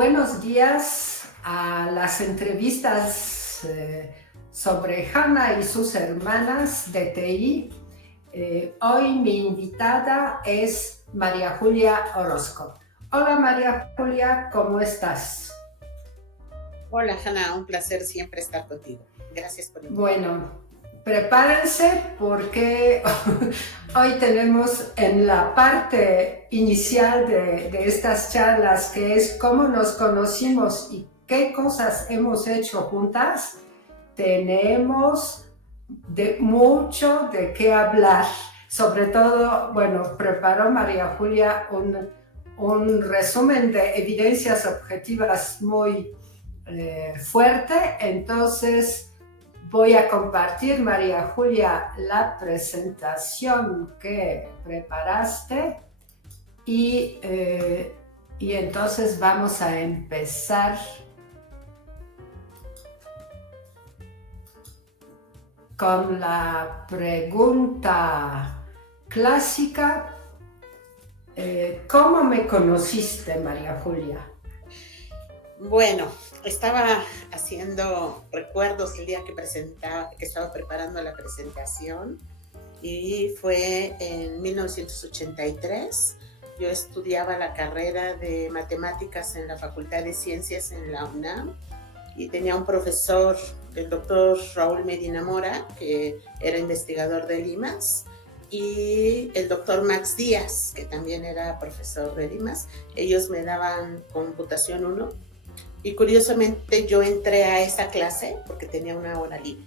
buenos días a las entrevistas sobre Hanna y sus hermanas de TI. Hoy mi invitada es María Julia Orozco. Hola María Julia, ¿cómo estás? Hola Hanna, un placer siempre estar contigo. Gracias por invitarme. Bueno, prepárense porque hoy tenemos en la parte inicial de estas charlas, que es cómo nos conocimos y qué cosas hemos hecho juntas, tenemos mucho de qué hablar. Sobre todo, bueno, preparó María Julia un resumen de evidencias objetivas muy fuerte, entonces voy a compartir, María Julia, la presentación que preparaste y entonces vamos a empezar con la pregunta clásica. ¿Cómo me conociste, María Julia? Bueno, estaba haciendo recuerdos el día que estaba preparando la presentación, y fue en 1983. Yo estudiaba la carrera de matemáticas en la Facultad de Ciencias en la UNAM y tenía un profesor, el doctor Raúl Medina Mora, que era investigador del IMAS, y el doctor Max Díaz, que también era profesor del IMAS. Ellos me daban computación 1 y curiosamente yo entré a esa clase porque tenía una hora libre.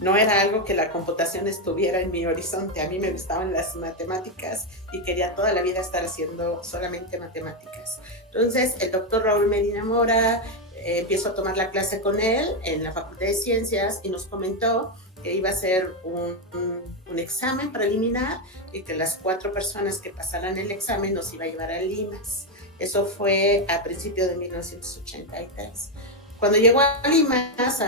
No era algo que la computación estuviera en mi horizonte. A mí me gustaban las matemáticas y quería toda la vida estar haciendo solamente matemáticas. Entonces el doctor Raúl Medina Mora, empiezo a tomar la clase con él en la Facultad de Ciencias y nos comentó que iba a ser un examen preliminar y que las 4 personas que pasaran el examen nos iba a llevar al IMAS. Eso fue a principios de 1983. Cuando llegó a Limas,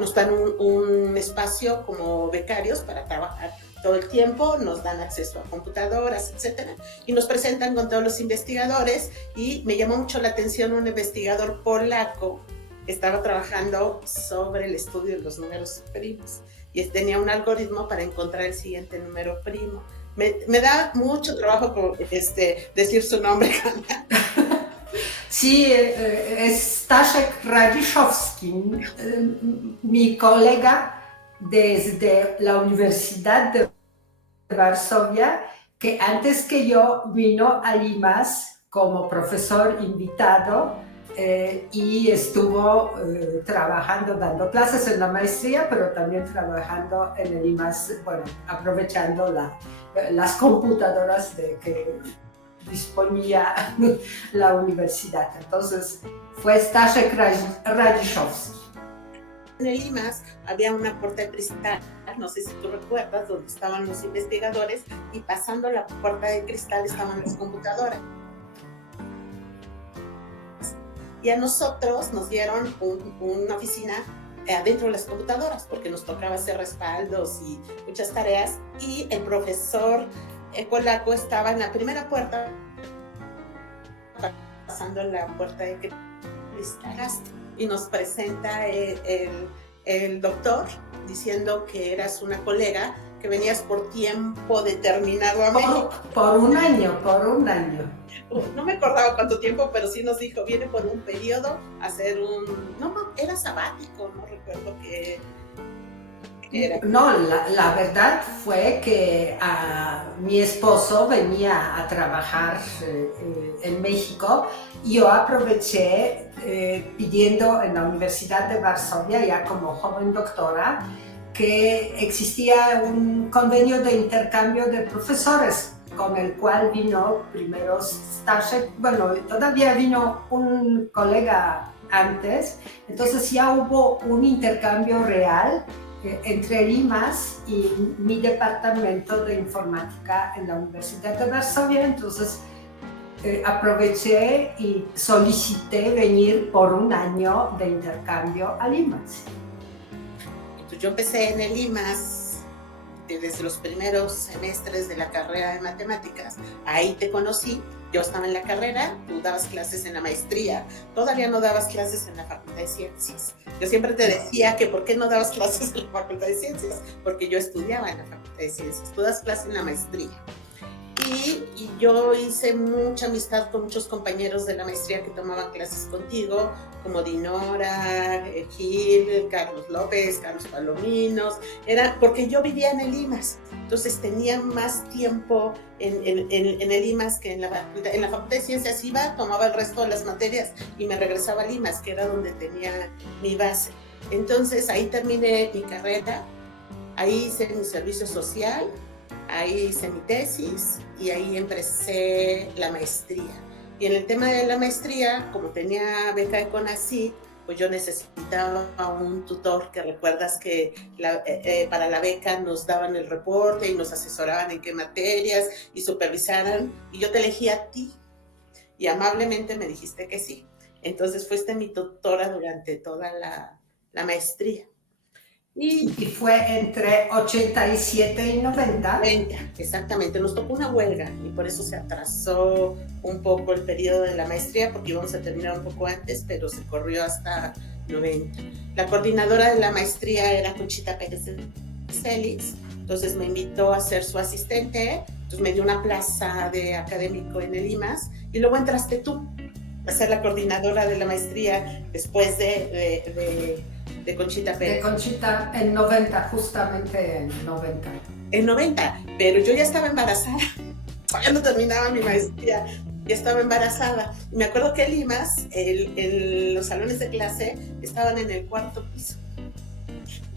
nos dan un espacio como becarios para trabajar todo el tiempo, nos dan acceso a computadoras, etcétera, y nos presentan con todos los investigadores, y me llamó mucho la atención un investigador polaco que estaba trabajando sobre el estudio de los números primos, y tenía un algoritmo para encontrar el siguiente número primo. Me da mucho trabajo decir su nombre. Sí, es Staszek Radziszowski, mi colega desde la Universidad de Varsovia, que antes que yo vino a Limas como profesor invitado y estuvo trabajando, dando clases en la maestría, pero también trabajando en el Limas, bueno, aprovechando las computadoras que disponía la universidad. Entonces fue Staszek Radziszowski. En el IMAS había una puerta de cristal, no sé si tú recuerdas, donde estaban los investigadores, y pasando la puerta de cristal estaban las computadoras. Y a nosotros nos dieron una oficina adentro de las computadoras, porque nos tocaba hacer respaldos y muchas tareas, y el profesor polaco estaba en la primera puerta, pasando la puerta de cristal, y nos presenta el doctor diciendo que eras una colega, que venías por tiempo determinado a México. Por un año. No me acordaba cuánto tiempo, pero sí nos dijo, viene por un periodo a hacer era sabático, no recuerdo qué era. No, la verdad fue que mi esposo venía a trabajar en México, y yo aproveché pidiendo en la Universidad de Varsovia, ya como joven doctora, que existía un convenio de intercambio de profesores, con el cual vino primero Staszek, bueno, todavía vino un colega antes, entonces ya hubo un intercambio real entre Limas y mi departamento de informática en la Universidad de Varsovia. Entonces aproveché y solicité venir por un año de intercambio a Limas. Entonces yo empecé en el IMAS desde los primeros semestres de la carrera de matemáticas. Ahí te conocí, Yo estaba en la carrera, tú dabas clases en la maestría, todavía no dabas clases en la Facultad de Ciencias. Yo siempre te decía que ¿por qué no dabas clases en la Facultad de Ciencias? Porque yo estudiaba en la Facultad de Ciencias, tú das clases en la maestría. Y yo hice mucha amistad con muchos compañeros de la maestría que tomaban clases contigo, como Dinora, Gil, Carlos López, Carlos Palominos, porque yo vivía en el IMAS, entonces tenía más tiempo en el IMAS que en la Facultad de Ciencias. Iba, tomaba el resto de las materias y me regresaba al IMAS, que era donde tenía mi base. Entonces ahí terminé mi carrera, ahí hice mi servicio social, ahí hice mi tesis y ahí empecé la maestría. Y en el tema de la maestría, como tenía beca de CONACYT, pues yo necesitaba a un tutor, que recuerdas que para la beca nos daban el reporte y nos asesoraban en qué materias y supervisaran, y yo te elegí a ti y amablemente me dijiste que sí. Entonces fuiste mi tutora durante toda la maestría. Y fue entre 87 y 90. Exactamente, nos tocó una huelga y por eso se atrasó un poco el periodo de la maestría, porque íbamos a terminar un poco antes, pero se corrió hasta 90. La coordinadora de la maestría era Conchita Pérez de Celis, entonces me invitó a ser su asistente, entonces me dio una plaza de académico en el IMAS y luego entraste tú a ser la coordinadora de la maestría después de Conchita Pérez. De Conchita en 90, justamente en 90. En 90, pero yo ya estaba embarazada. Todavía no terminaba mi maestría, ya estaba embarazada. Y me acuerdo que el IMAS, los salones de clase estaban en el 4º piso.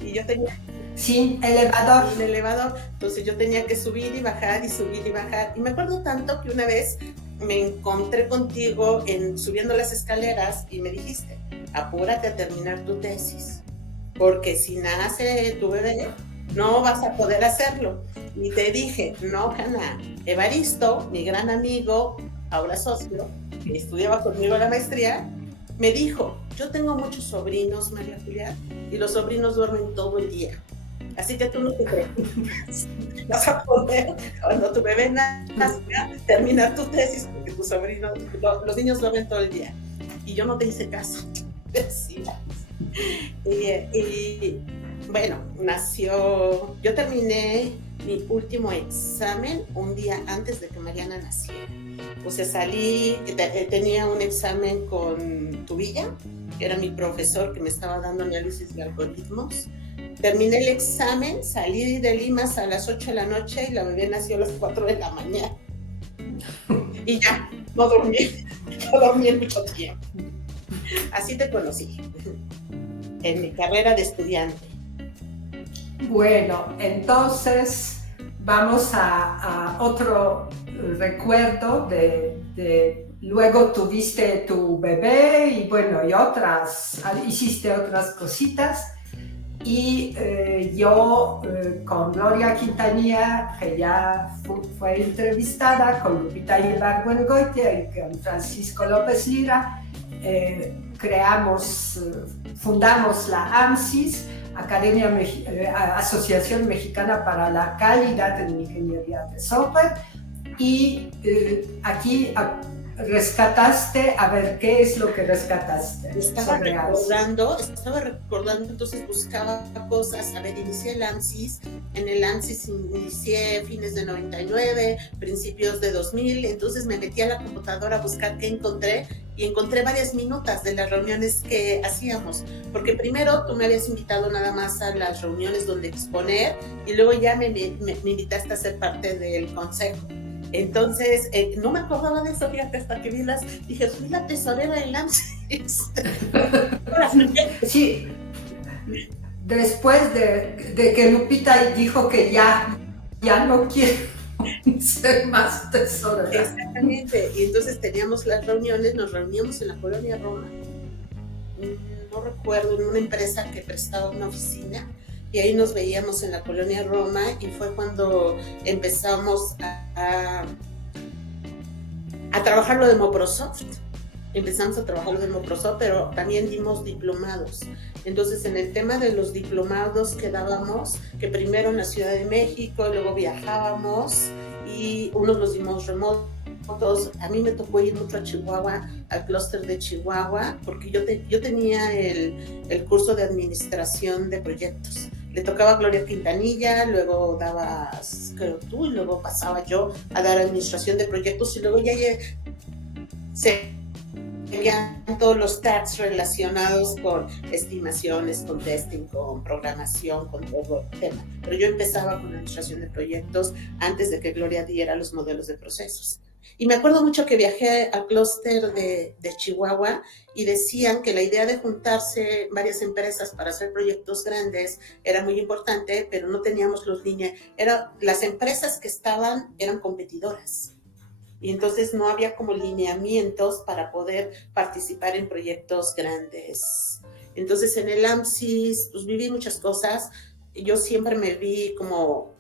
Y yo tenía... Sin elevador. Sin elevador. Entonces yo tenía que subir y bajar y subir y bajar. Y me acuerdo tanto que una vez me encontré contigo subiendo las escaleras y me dijiste: apúrate a terminar tu tesis, porque si nace tu bebé no vas a poder hacerlo. Y te dije: no, Hanna, Evaristo, mi gran amigo, ahora socio, que estudiaba conmigo la maestría, me dijo: yo tengo muchos sobrinos, María Julia, y los sobrinos duermen todo el día, así que tú no te preocupes, vas a poder, cuando tu bebé nazca, terminar tu tesis, porque tus sobrinos, los niños duermen todo el día. Y yo no te hice caso. Decía. Y bueno, yo terminé mi último examen un día antes de que Mariana naciera. O sea, salí, tenía un examen con Tubilla, que era mi profesor que me estaba dando análisis de algoritmos. Terminé el examen, salí de Limas a las 8 de la noche y la bebé nació a las 4 de la mañana. Y ya, no dormí mucho tiempo. Así te conocí, en mi carrera de estudiante. Bueno, entonces vamos a otro recuerdo luego tuviste tu bebé y bueno, hiciste otras cositas. Y yo con Gloria Quintanilla, que ya fue entrevistada, con Lupita Ibargüengoitia y con Francisco López Lira, fundamos la AMSIS, Asociación Mexicana para la Calidad en Ingeniería de Software, y aquí rescataste, a ver, ¿qué es lo que rescataste? Estaba recordando, entonces buscaba cosas. A ver, inicié el ANSYS, en el ANSYS inicié fines de 99, principios de 2000, entonces me metí a la computadora a buscar qué encontré, y encontré varias minutas de las reuniones que hacíamos, porque primero tú me habías invitado nada más a las reuniones donde exponer, y luego ya me invitaste a ser parte del consejo. Entonces, no me acordaba de eso, fíjate, hasta que dije, soy la tesorera del AMSIS. Sí, después de que Lupita dijo que ya no quiere ser más tesorera. Exactamente, y entonces teníamos las reuniones, nos reuníamos en la Colonia Roma, no recuerdo, en una empresa que prestaba una oficina, y ahí nos veíamos en la Colonia Roma, y fue cuando empezamos a trabajar lo de Moprosoft. Empezamos a trabajar lo de Moprosoft, pero también dimos diplomados. Entonces, en el tema de los diplomados que dábamos, que primero en la Ciudad de México, luego viajábamos, y unos los dimos remoto, a mí me tocó ir mucho a Chihuahua, al clúster de Chihuahua, porque yo tenía el curso de administración de proyectos. Le tocaba a Gloria Quintanilla, luego dabas, creo tú, y luego pasaba yo a dar administración de proyectos, y luego ya se veían todos los tasks relacionados con estimaciones, con testing, con programación, con todo el tema. Pero yo empezaba con administración de proyectos antes de que Gloria diera los modelos de procesos. Y me acuerdo mucho que viajé al clúster de Chihuahua y decían que la idea de juntarse varias empresas para hacer proyectos grandes era muy importante, pero no teníamos las empresas que estaban eran competidoras. Y entonces no había como lineamientos para poder participar en proyectos grandes. Entonces en el AMSIS pues viví muchas cosas. Yo siempre me vi como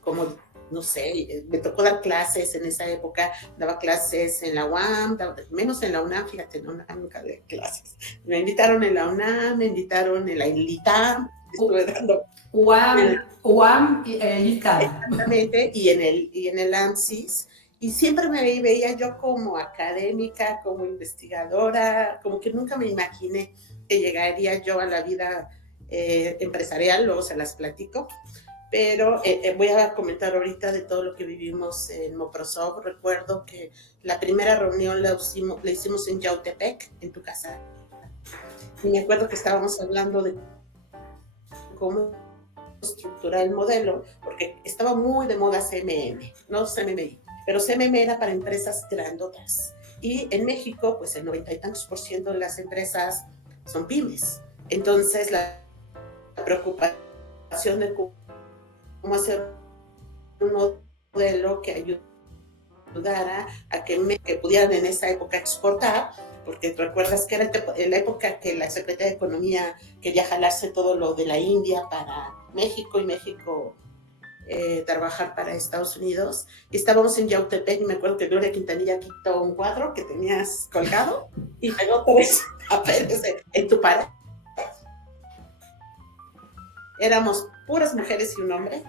no sé, me tocó dar clases en esa época, daba clases en la UAM, menos en la UNAM, fíjate, en la UNAM nunca di clases. Me invitaron en la UNAM, me invitaron en la ILITAM, estuve dando... UAM y ILITAM. Exactamente, y en el AMSIS. Y siempre me veía yo como académica, como investigadora, como que nunca me imaginé que llegaría yo a la vida empresarial, luego se las platico. Pero voy a comentar ahorita de todo lo que vivimos en Moprosoft. Recuerdo que la primera reunión la hicimos en Yautepec, en tu casa. Y me acuerdo que estábamos hablando de cómo estructurar el modelo, porque estaba muy de moda CMM, no CMMI, pero CMM era para empresas grandotas. Y en México, pues el 90 y tantos % de las empresas son pymes. Entonces, la preocupación de cómo hacer un modelo que ayudara a que pudieran en esa época exportar, porque recuerdas que era la época que la Secretaría de Economía quería jalarse todo lo de la India para México y México trabajar para Estados Unidos. Y estábamos en Yautepec y me acuerdo que Gloria Quintanilla quitó un cuadro que tenías colgado y pegó 3 papeles en tu pared. Éramos puras mujeres y un hombre,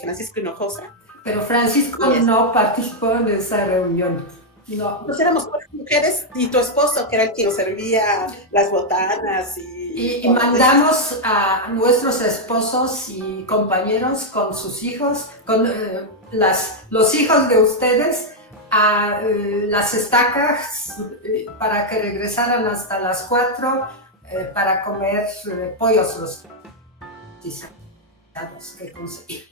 Francisco Hinojosa. Pero Francisco no participó en esa reunión. No. Pues éramos puras mujeres y tu esposo, que era el que nos servía las botanas. Y mandamos a nuestros esposos y compañeros con sus hijos, con los hijos de ustedes, a las estacas para que regresaran hasta las 4 para comer pollos rostizados que conseguí.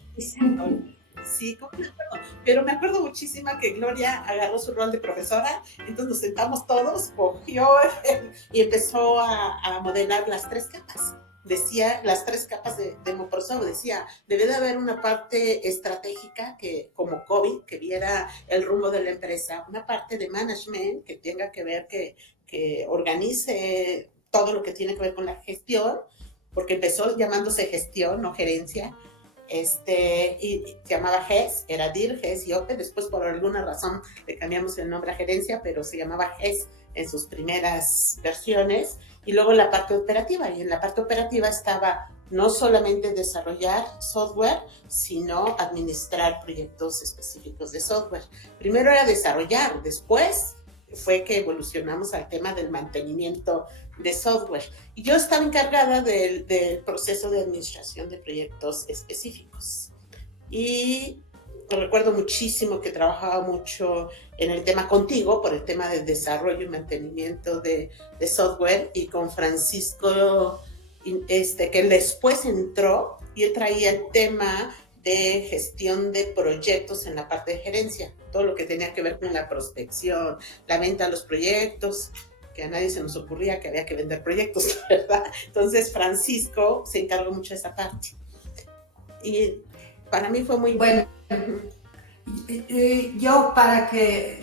Sí, ¿cómo me acuerdo? Pero me acuerdo muchísimo que Gloria agarró su rol de profesora, entonces nos sentamos todos, cogió y empezó a modelar las 3 capas. Decía, las 3 capas de Moprosoft, decía, debe de haber una parte estratégica que, como COVID, que viera el rumbo de la empresa, una parte de management que tenga que ver, que organice todo lo que tiene que ver con la gestión, porque empezó llamándose gestión, no gerencia, y se llamaba GES, era DIR, GES y OPE, después por alguna razón le cambiamos el nombre a gerencia, pero se llamaba GES en sus primeras versiones, y luego la parte operativa, y en la parte operativa estaba no solamente desarrollar software, sino administrar proyectos específicos de software. Primero era desarrollar, después fue que evolucionamos al tema del mantenimiento de software. Y yo estaba encargada del proceso de administración de proyectos específicos. Y recuerdo muchísimo que trabajaba mucho en el tema contigo, por el tema de desarrollo y mantenimiento de software, y con Francisco, que él después entró, y él traía el tema de gestión de proyectos en la parte de gerencia, todo lo que tenía que ver con la prospección, la venta de los proyectos, que a nadie se nos ocurría que había que vender proyectos, ¿verdad? Entonces Francisco se encargó mucho de esa parte. Y para mí fue muy bueno. Yo, para que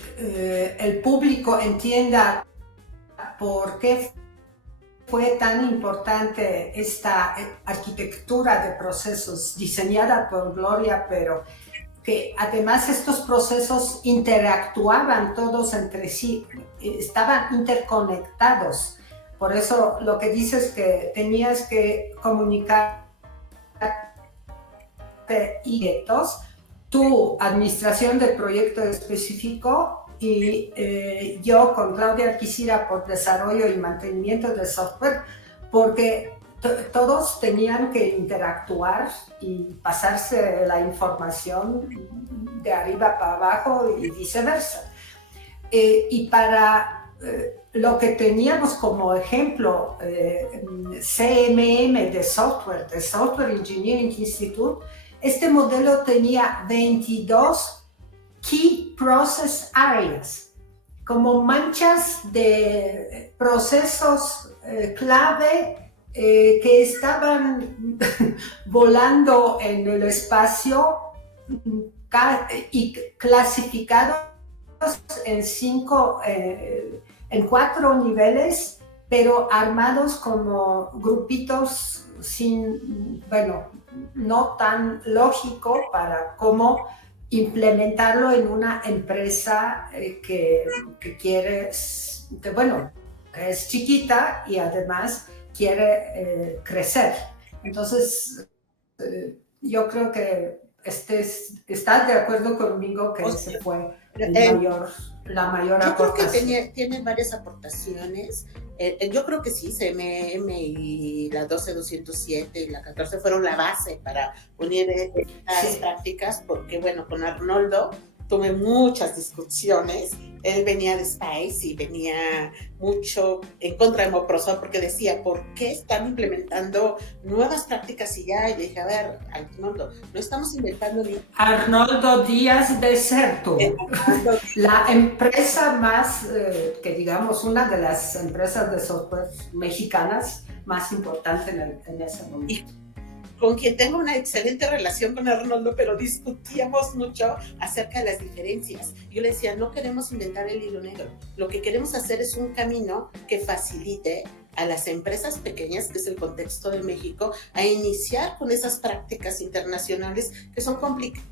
el público entienda por qué fue tan importante esta arquitectura de procesos diseñada por Gloria, pero que además estos procesos interactuaban todos entre sí, estaban interconectados. Por eso lo que dices que tenías que comunicar proyectos, tu administración de proyecto específico y yo con Claudia Alquicira por desarrollo y mantenimiento de software, porque todos tenían que interactuar y pasarse la información de arriba para abajo y viceversa. Y para lo que teníamos como ejemplo, CMM de Software Engineering Institute, este modelo tenía 22 Key Process Areas, como manchas de procesos clave que estaban volando en el espacio y clasificados en 4 niveles, pero armados como grupitos no tan lógico para cómo implementarlo en una empresa que es chiquita y además quiere crecer. Entonces, yo creo que estás de acuerdo conmigo que ese fue la mayor yo aportación. Creo que tiene varias aportaciones. Yo creo que sí, CMM y la 12207 y la 14 fueron la base para unir estas prácticas, porque bueno, con Arnoldo tuve muchas discusiones. Él venía de Spice y venía mucho en contra de Microsoft porque decía, ¿por qué están implementando nuevas prácticas y ya? Y le dije, a ver, Arnoldo, no estamos inventando ni... Arnoldo Díaz de Certo, la empresa más, que digamos, una de las empresas de software mexicanas más importante en ese momento. Con quien tengo una excelente relación con Arnoldo, pero discutíamos mucho acerca de las diferencias. Yo le decía, no queremos inventar el hilo negro, lo que queremos hacer es un camino que facilite a las empresas pequeñas, que es el contexto de México, a iniciar con esas prácticas internacionales que son complicadas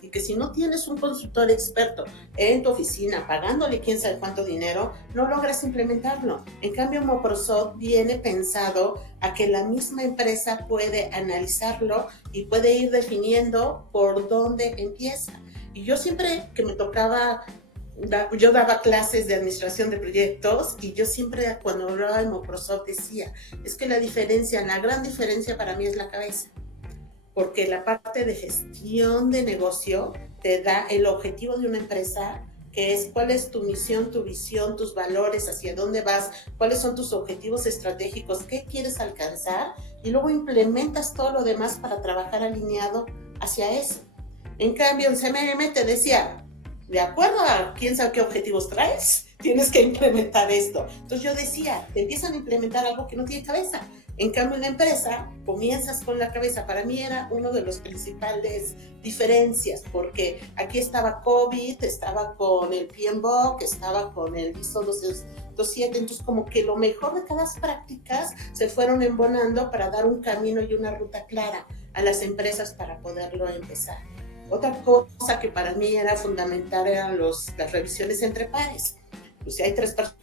y que si no tienes un consultor experto en tu oficina pagándole quién sabe cuánto dinero, no logras implementarlo. En cambio, Microsoft viene pensado a que la misma empresa puede analizarlo y puede ir definiendo por dónde empieza. Y yo siempre que me tocaba, yo daba clases de administración de proyectos y yo siempre cuando hablaba de Microsoft decía, es que la gran diferencia para mí es la cabeza. Porque la parte de gestión de negocio te da el objetivo de una empresa, que es cuál es tu misión, tu visión, tus valores, hacia dónde vas, cuáles son tus objetivos estratégicos, qué quieres alcanzar, y luego implementas todo lo demás para trabajar alineado hacia eso. En cambio, en CMM te decía, de acuerdo a quién sabe qué objetivos traes, tienes que implementar esto. Entonces yo decía, te empiezan a implementar algo que no tiene cabeza. En cambio, en la empresa, comienzas con la cabeza. Para mí era uno de los principales diferencias, porque aquí estaba COVID, estaba con el PMBOK, estaba con el ISO 227, entonces como que lo mejor de cada prácticas se fueron embonando para dar un camino y una ruta clara a las empresas para poderlo empezar. Otra cosa que para mí era fundamental eran las revisiones entre pares. Pues si hay 3 personas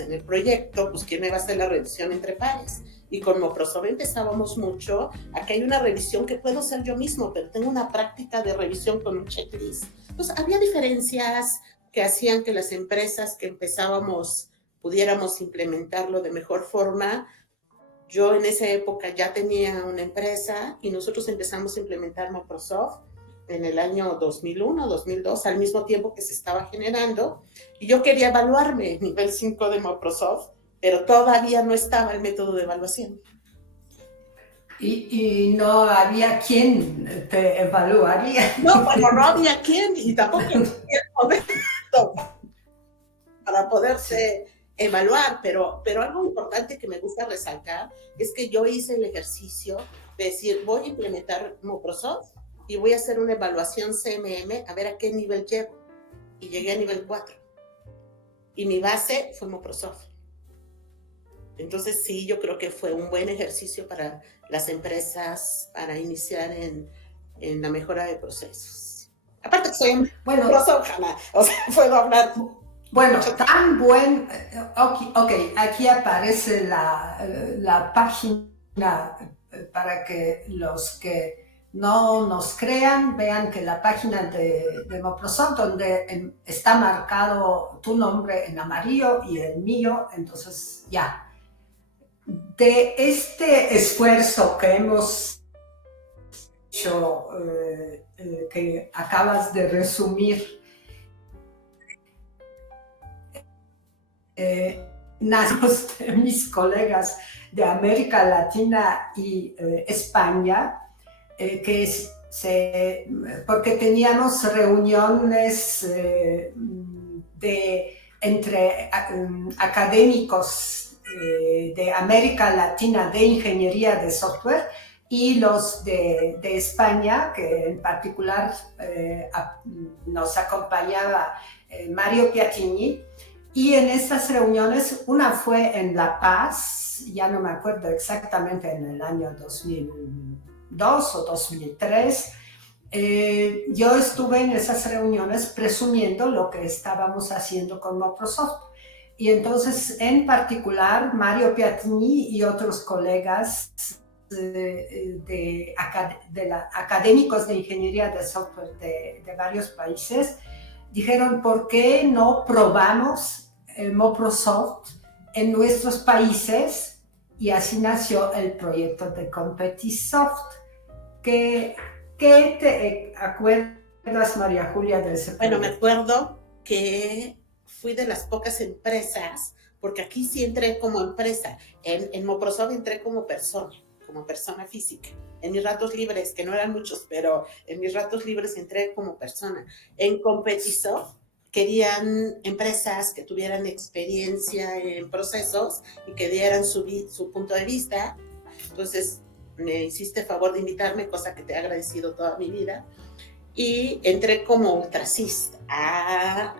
en el proyecto, pues ¿quién me va a hacer la revisión entre pares? Y con Microsoft empezábamos mucho, aquí hay una revisión que puedo hacer yo mismo, pero tengo una práctica de revisión con un checklist. Entonces había diferencias que hacían que las empresas que empezábamos pudiéramos implementarlo de mejor forma. Yo en esa época ya tenía una empresa y nosotros empezamos a implementar Microsoft en el año 2001, 2002, al mismo tiempo que se estaba generando, y yo quería evaluarme nivel 5 de Microsoft, pero todavía no estaba el método de evaluación. Y no había quien te evaluaría. No, bueno, no había quien, y tampoco había el momento para poderse evaluar, pero algo importante que me gusta resaltar es que yo hice el ejercicio de decir, voy a implementar Microsoft y voy a hacer una evaluación CMM a ver a qué nivel llego. Y llegué a nivel 4. Y mi base fue Microsoft. Entonces sí, yo creo que fue un buen ejercicio para las empresas para iniciar en la mejora de procesos. Aparte que soy Microsoft, o sea, puedo hablar. Bueno, tan buen... Ok, aquí aparece la página para que los que no nos crean, vean que la página de Microsoft, donde está marcado tu nombre en amarillo y el mío, entonces ya. De este esfuerzo que hemos hecho, que acabas de resumir, nacimos de mis colegas de América Latina y España, porque teníamos reuniones entre académicos de América Latina de ingeniería de software y los de España, que en particular nos acompañaba Mario Piattini. Y en estas reuniones, una fue en La Paz, ya no me acuerdo exactamente, en el año 2002 o 2003, yo estuve en esas reuniones presumiendo lo que estábamos haciendo con Microsoft. Y entonces, en particular, Mario Piattini y otros colegas académicos de ingeniería de software de varios países dijeron, ¿por qué no probamos Microsoft en nuestros países? Y así nació el proyecto de Competisoft. ¿Qué te acuerdas, María Julia, de ese proyecto? Bueno, me acuerdo que fui de las pocas empresas, porque aquí sí entré como empresa, en Microsoft entré como persona física. En mis ratos libres, que no eran muchos, pero en mis ratos libres entré como persona. En Competisoft querían empresas que tuvieran experiencia en procesos y que dieran su punto de vista. Entonces me hiciste favor de invitarme, cosa que te he agradecido toda mi vida. Y entré como ultrasist a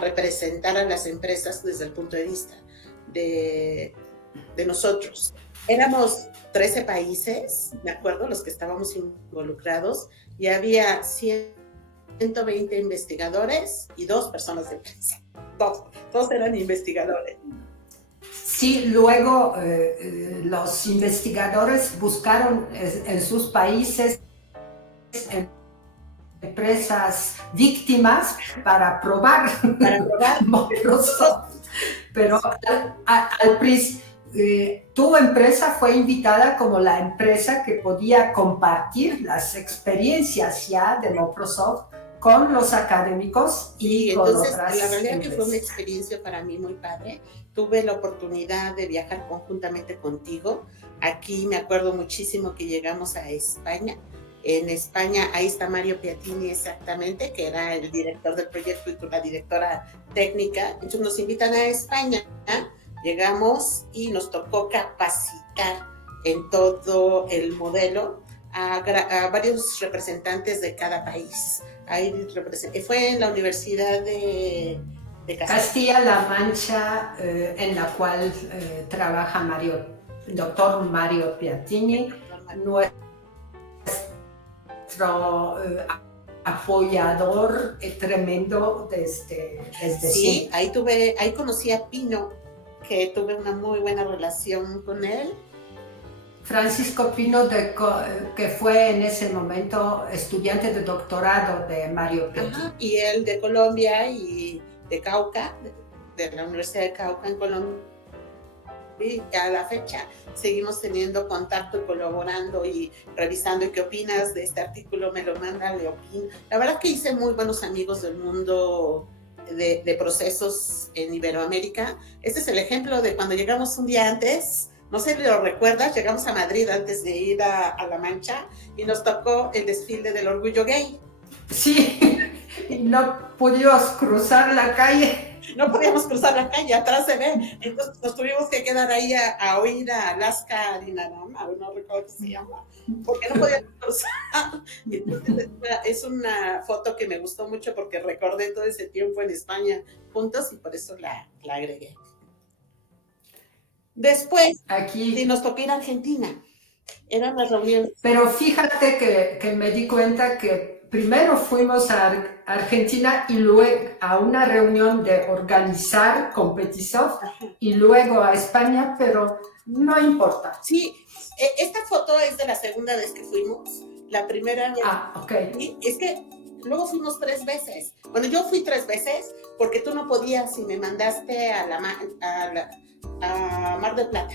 representar a las empresas desde el punto de vista de nosotros. Éramos 13 países, me acuerdo, los que estábamos involucrados, y había 120 investigadores y 2 personas de prensa. Todos eran investigadores. Sí, luego los investigadores buscaron en sus países empresas víctimas para probar Microsoft. Pero al principio tu empresa fue invitada como la empresa que podía compartir las experiencias ya de Microsoft con los académicos y con entonces, otras la realidad empresas. que fue una experiencia para mí muy padre. Tuve la oportunidad de viajar conjuntamente contigo. Aquí me acuerdo muchísimo que llegamos a España. En España, ahí está Mario Piattini exactamente, que era el director del proyecto y tú la directora técnica. Entonces nos invitan a España, ¿eh? Llegamos y nos tocó capacitar en todo el modelo a varios representantes de cada país. Ahí fue en la Universidad de Castilla-La Mancha, en la cual trabaja el doctor Mario Piattini, nuestro apoyador tremendo desde sí, siempre. Ahí conocí a Pino, que tuve una muy buena relación con él. Francisco Pino, que fue en ese momento estudiante de doctorado de Mario Piattini. Ajá, y él de Colombia y de Cauca, de la Universidad de Cauca en Colombia. Y a la fecha seguimos teniendo contacto y colaborando y revisando. ¿Y qué opinas de este artículo? Me lo manda, le opino. La verdad que hice muy buenos amigos del mundo de procesos en Iberoamérica. Este es el ejemplo de cuando llegamos un día antes, no sé si lo recuerdas, llegamos a Madrid antes de ir a La Mancha y nos tocó el desfile del orgullo gay. Sí, y no pudimos cruzar la calle. No podíamos cruzar la calle, atrás se ve. Entonces nos tuvimos que quedar ahí a oír a Alaska Dinarama, no recuerdo qué se llama, porque no podíamos cruzar. Entonces, es una foto que me gustó mucho porque recordé todo ese tiempo en España juntos y por eso la agregué. Después, sí, nos tocó ir a Argentina. Eran las reuniones. Pero fíjate que me di cuenta que primero fuimos a Argentina y luego a una reunión de organizar Competisoft y luego a España, pero no importa. Sí, esta foto es de la segunda vez que fuimos. La primera vez. ok. Y es que luego fuimos 3 veces. Bueno, yo fui 3 veces porque tú no podías y me mandaste a Mar del Plata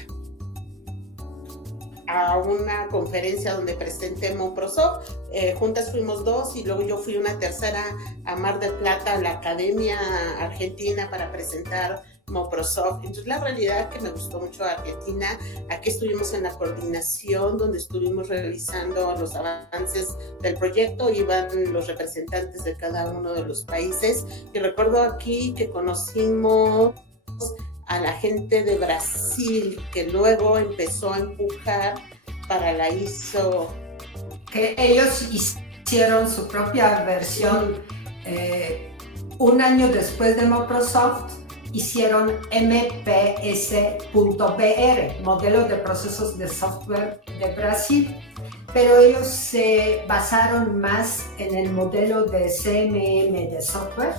a una conferencia donde presenté Moprosoft. Juntas fuimos 2 y luego yo fui una tercera a Mar del Plata, a la Academia Argentina, para presentar Moprosoft. Entonces la realidad es que me gustó mucho Argentina. Aquí estuvimos en la coordinación donde estuvimos revisando los avances del proyecto, iban los representantes de cada uno de los países y recuerdo aquí que conocimos a la gente de Brasil que luego empezó a empujar para la ISO. Que ellos hicieron su propia versión un año después de Moprosoft. Hicieron MPS.br, Modelo de Procesos de Software de Brasil, pero ellos se basaron más en el modelo de CMM de software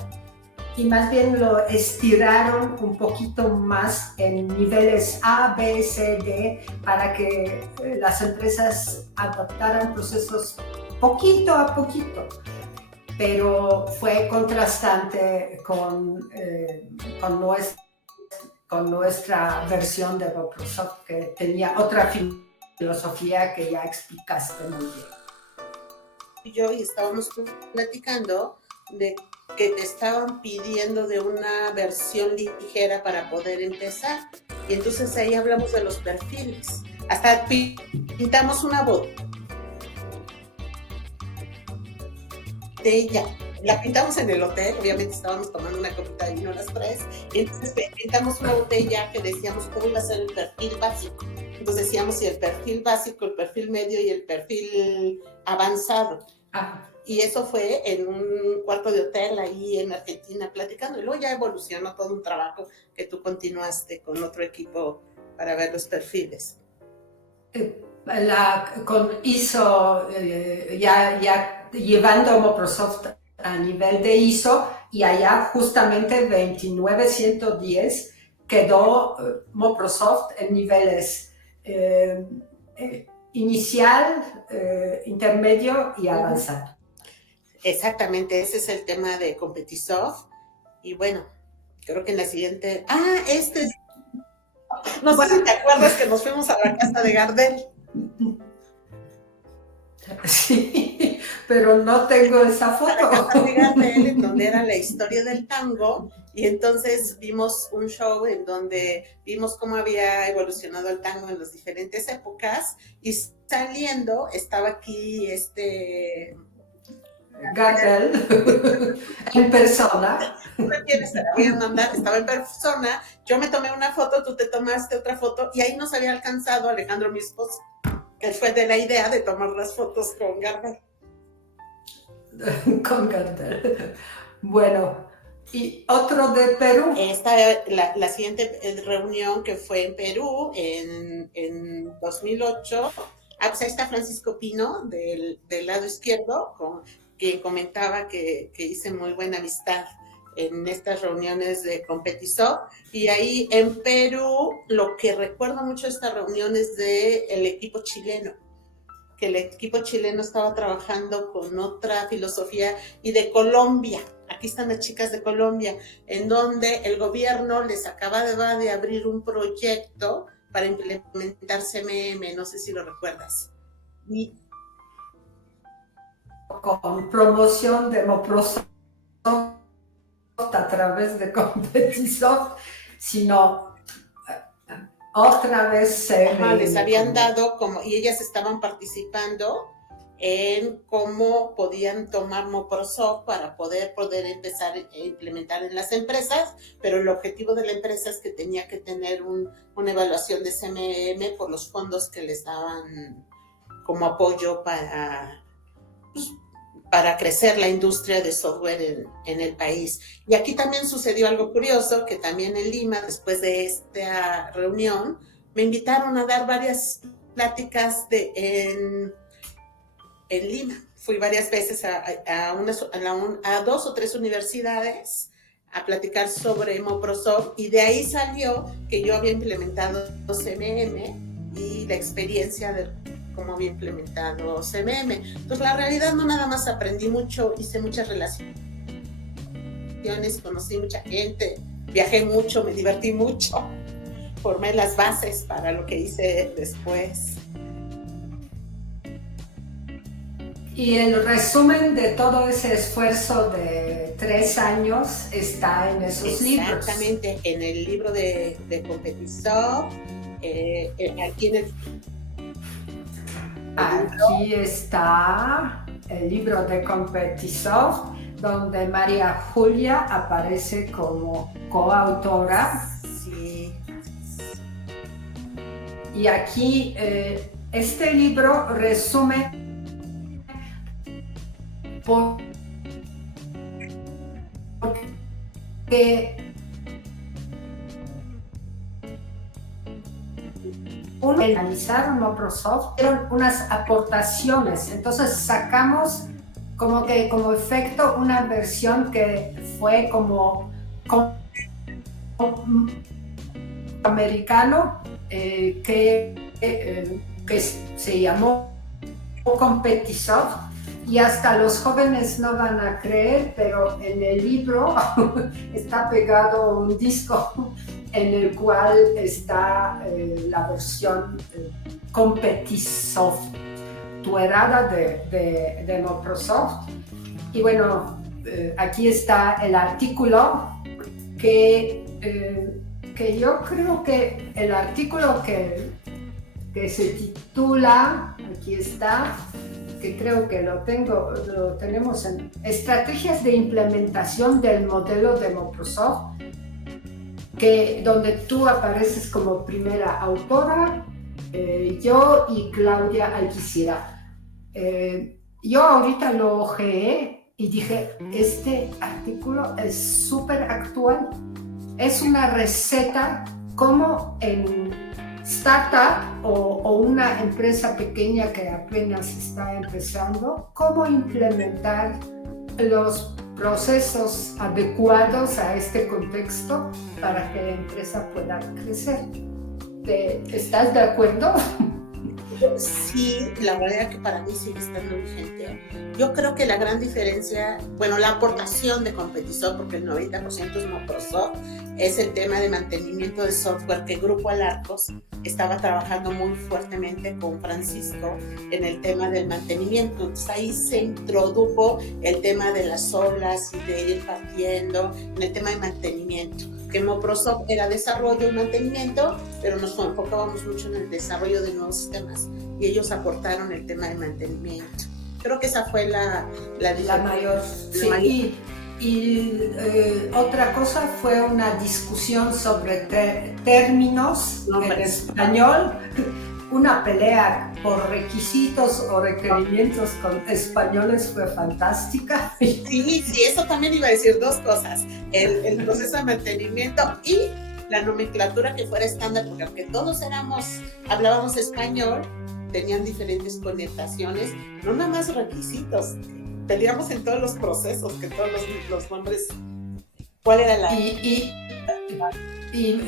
y más bien lo estiraron un poquito más en niveles A, B, C, D para que las empresas adoptaran procesos poquito a poquito. Pero fue contrastante con nuestra versión de Moprosoft, que tenía otra filosofía que ya explicaste muy bien. Yo y estábamos platicando de que te estaban pidiendo de una versión ligera para poder empezar. Y entonces ahí hablamos de los perfiles. Hasta pintamos una botella. La pintamos en el hotel, obviamente estábamos tomando una copita de vino a las 3, y entonces pintamos una botella que decíamos cómo iba a ser el perfil básico. Entonces decíamos si el perfil básico, el perfil medio y el perfil avanzado. Y eso fue en un cuarto de hotel ahí en Argentina platicando. Y luego ya evolucionó todo un trabajo que tú continuaste con otro equipo para ver los perfiles. Con ISO, ya llevando Moprosoft a nivel de ISO, y allá justamente 29110 quedó Moprosoft en niveles inicial, intermedio y avanzado. Exactamente, ese es el tema de Competisoft. Y bueno, creo que en la siguiente... No sé si te acuerdas que nos fuimos a la casa de Gardel. Sí, pero no tengo esa foto. A la casa de Gardel, en donde era la historia del tango, y entonces vimos un show en donde vimos cómo había evolucionado el tango en las diferentes épocas, y saliendo estaba aquí Gardel en persona. Estaba en persona, yo me tomé una foto, tú te tomaste otra foto, y ahí nos había alcanzado Alejandro, mi esposo, que fue de la idea de tomar las fotos con Gardel. Con Gardel. Bueno, y otro de Perú. La siguiente reunión que fue en Perú en 2008, pues ahí está Francisco Pino del lado izquierdo, que comentaba que hice muy buena amistad en estas reuniones de Competisoft. Y ahí en Perú, lo que recuerdo mucho de esta reunión es del equipo chileno, que el equipo chileno estaba trabajando con otra filosofía, y de Colombia. Aquí están las chicas de Colombia, en donde el gobierno les acababa de abrir un proyecto para implementar CMM, no sé si lo recuerdas. Con promoción de Moprosoft a través de Competisoft, sino otra vez les habían dado y ellas estaban participando en cómo podían tomar Moprosoft para poder empezar a implementar en las empresas, pero el objetivo de la empresa es que tenía que tener una evaluación de CMM por los fondos que les daban como apoyo para crecer la industria de software en el país. Y aquí también sucedió algo curioso, que también en Lima, después de esta reunión, me invitaron a dar varias pláticas en Lima. Fui varias veces a 2 o 3 universidades a platicar sobre Moprosoft, y de ahí salió que yo había implementado CMM y la experiencia cómo había implementado CMM. Entonces, la realidad no nada más aprendí mucho, hice muchas relaciones, conocí mucha gente, viajé mucho, me divertí mucho, formé las bases para lo que hice después. Y el resumen de todo ese esfuerzo de 3 años está en esos libros. Exactamente, en el libro de Competisoft, aquí está el libro de Competisoft, donde María Julia aparece como coautora. Sí. Y aquí este libro resume porque analizaron Microsoft, eran unas aportaciones, entonces sacamos como efecto una versión que fue como americano que se llamó Competisoft, y hasta los jóvenes no van a creer, pero en el libro está pegado un disco en el cual está la versión Competisoft tuerada de Microsoft. Y bueno, aquí está el artículo que yo creo que el artículo que se titula, aquí está, que creo que lo tenemos en Estrategias de implementación del modelo de Microsoft, donde tú apareces como primera autora, yo y Claudia Alquicira. Yo ahorita lo ojeé y dije, este artículo es súper actual. Es una receta como en startup o una empresa pequeña que apenas está empezando, cómo implementar los procesos adecuados a este contexto para que la empresa pueda crecer. ¿Estás de acuerdo? Sí, la verdad que para mí sigue estando vigente. Yo creo que la gran diferencia, bueno, la aportación de Competisoft, porque el 90% es Microsoft, es el tema de mantenimiento de software, que Grupo Alarcos estaba trabajando muy fuertemente con Francisco en el tema del mantenimiento. Entonces ahí se introdujo el tema de las olas y de ir partiendo en el tema de mantenimiento, que Microsoft era desarrollo y mantenimiento, pero nos enfocábamos mucho en el desarrollo de nuevos sistemas y ellos aportaron el tema de mantenimiento. Creo que esa fue la mayor. Sí, y otra cosa fue una discusión sobre términos en español, una pelea por requisitos o requerimientos con españoles fue fantástica. Sí, eso también iba a decir dos cosas, el proceso de mantenimiento y la nomenclatura que fuera estándar, porque aunque todos hablábamos español, tenían diferentes connotaciones, no nada más requisitos, peleamos en todos los procesos, que todos los nombres, ¿cuál era la...? Y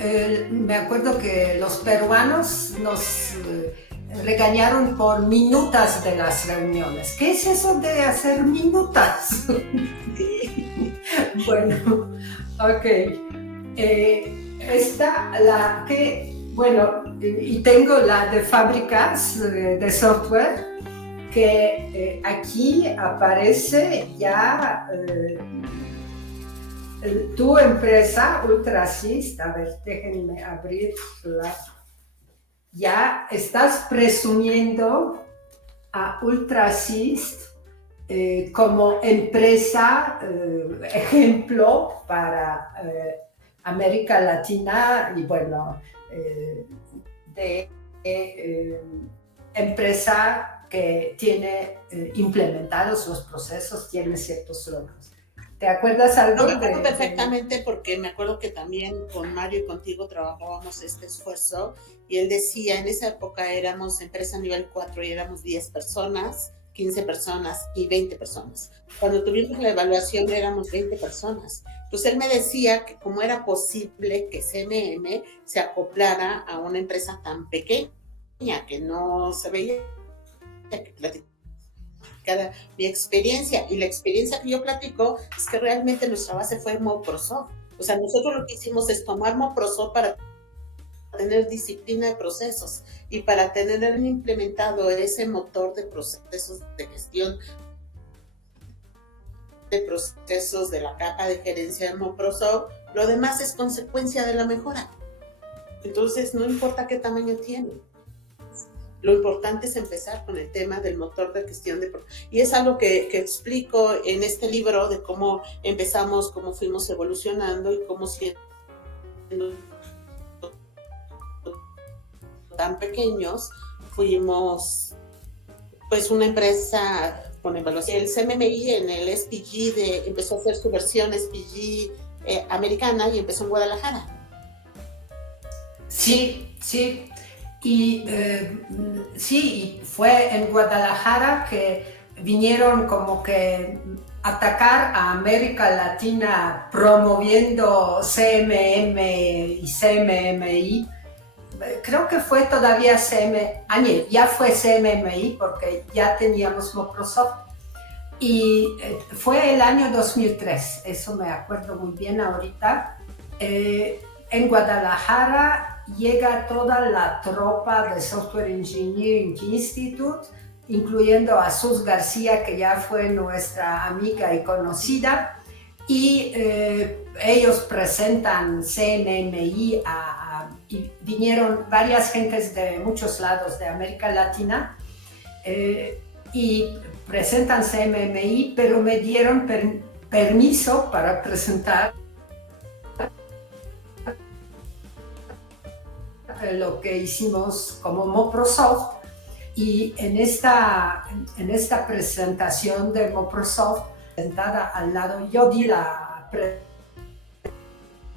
me acuerdo que los peruanos nos regañaron por minutas de las reuniones. ¿Qué es eso de hacer minutas? Bueno, ok. Esta, la que, bueno, y tengo la de fábricas de software, que aquí aparece ya tu empresa, Ultrasys. A ver, déjenme abrirla. Ya estás presumiendo a Ultrasys como empresa ejemplo para América Latina y bueno, empresa que tiene implementados los procesos, tiene ciertos logros. ¿Te acuerdas algo? No, me acuerdo perfectamente porque me acuerdo que también con Mario y contigo trabajábamos este esfuerzo y él decía, en esa época éramos empresa nivel 4 y éramos 10 personas, 15 personas y 20 personas. Cuando tuvimos la evaluación éramos 20 personas. Entonces él me decía que cómo era posible que CMM se acoplara a una empresa tan pequeña que no se veía que platicara mi experiencia, y la experiencia que yo platico es que realmente nuestra base fue Moprosoft. O sea, nosotros lo que hicimos es tomar Moprosoft para tener disciplina de procesos y para tener implementado ese motor de procesos de gestión de procesos de la capa de gerencia de Moprosoft. Lo demás es consecuencia de la mejora. Entonces, no importa qué tamaño tiene. Lo importante es empezar con el tema del motor de gestión de... Y es algo que explico en este libro de cómo empezamos, cómo fuimos evolucionando y cómo siendo tan pequeños fuimos pues una empresa con evaluación. El CMMI en el SPG empezó a hacer su versión SPG americana y empezó en Guadalajara. Sí, sí. Y sí, fue en Guadalajara que vinieron como que atacar a América Latina promoviendo CMM y CMMI. Creo que fue todavía ya fue CMMI porque ya teníamos Moprosoft. Y fue el año 2003, eso me acuerdo muy bien ahorita. En Guadalajara llega toda la tropa de Software Engineering Institute, incluyendo a Sus García, que ya fue nuestra amiga y conocida, y ellos presentan CMMI y vinieron varias gentes de muchos lados de América Latina y presentan CMMI, pero me dieron permiso para presentar lo que hicimos como Moprosoft. Y en esta presentación de Moprosoft, sentada al lado, yo di la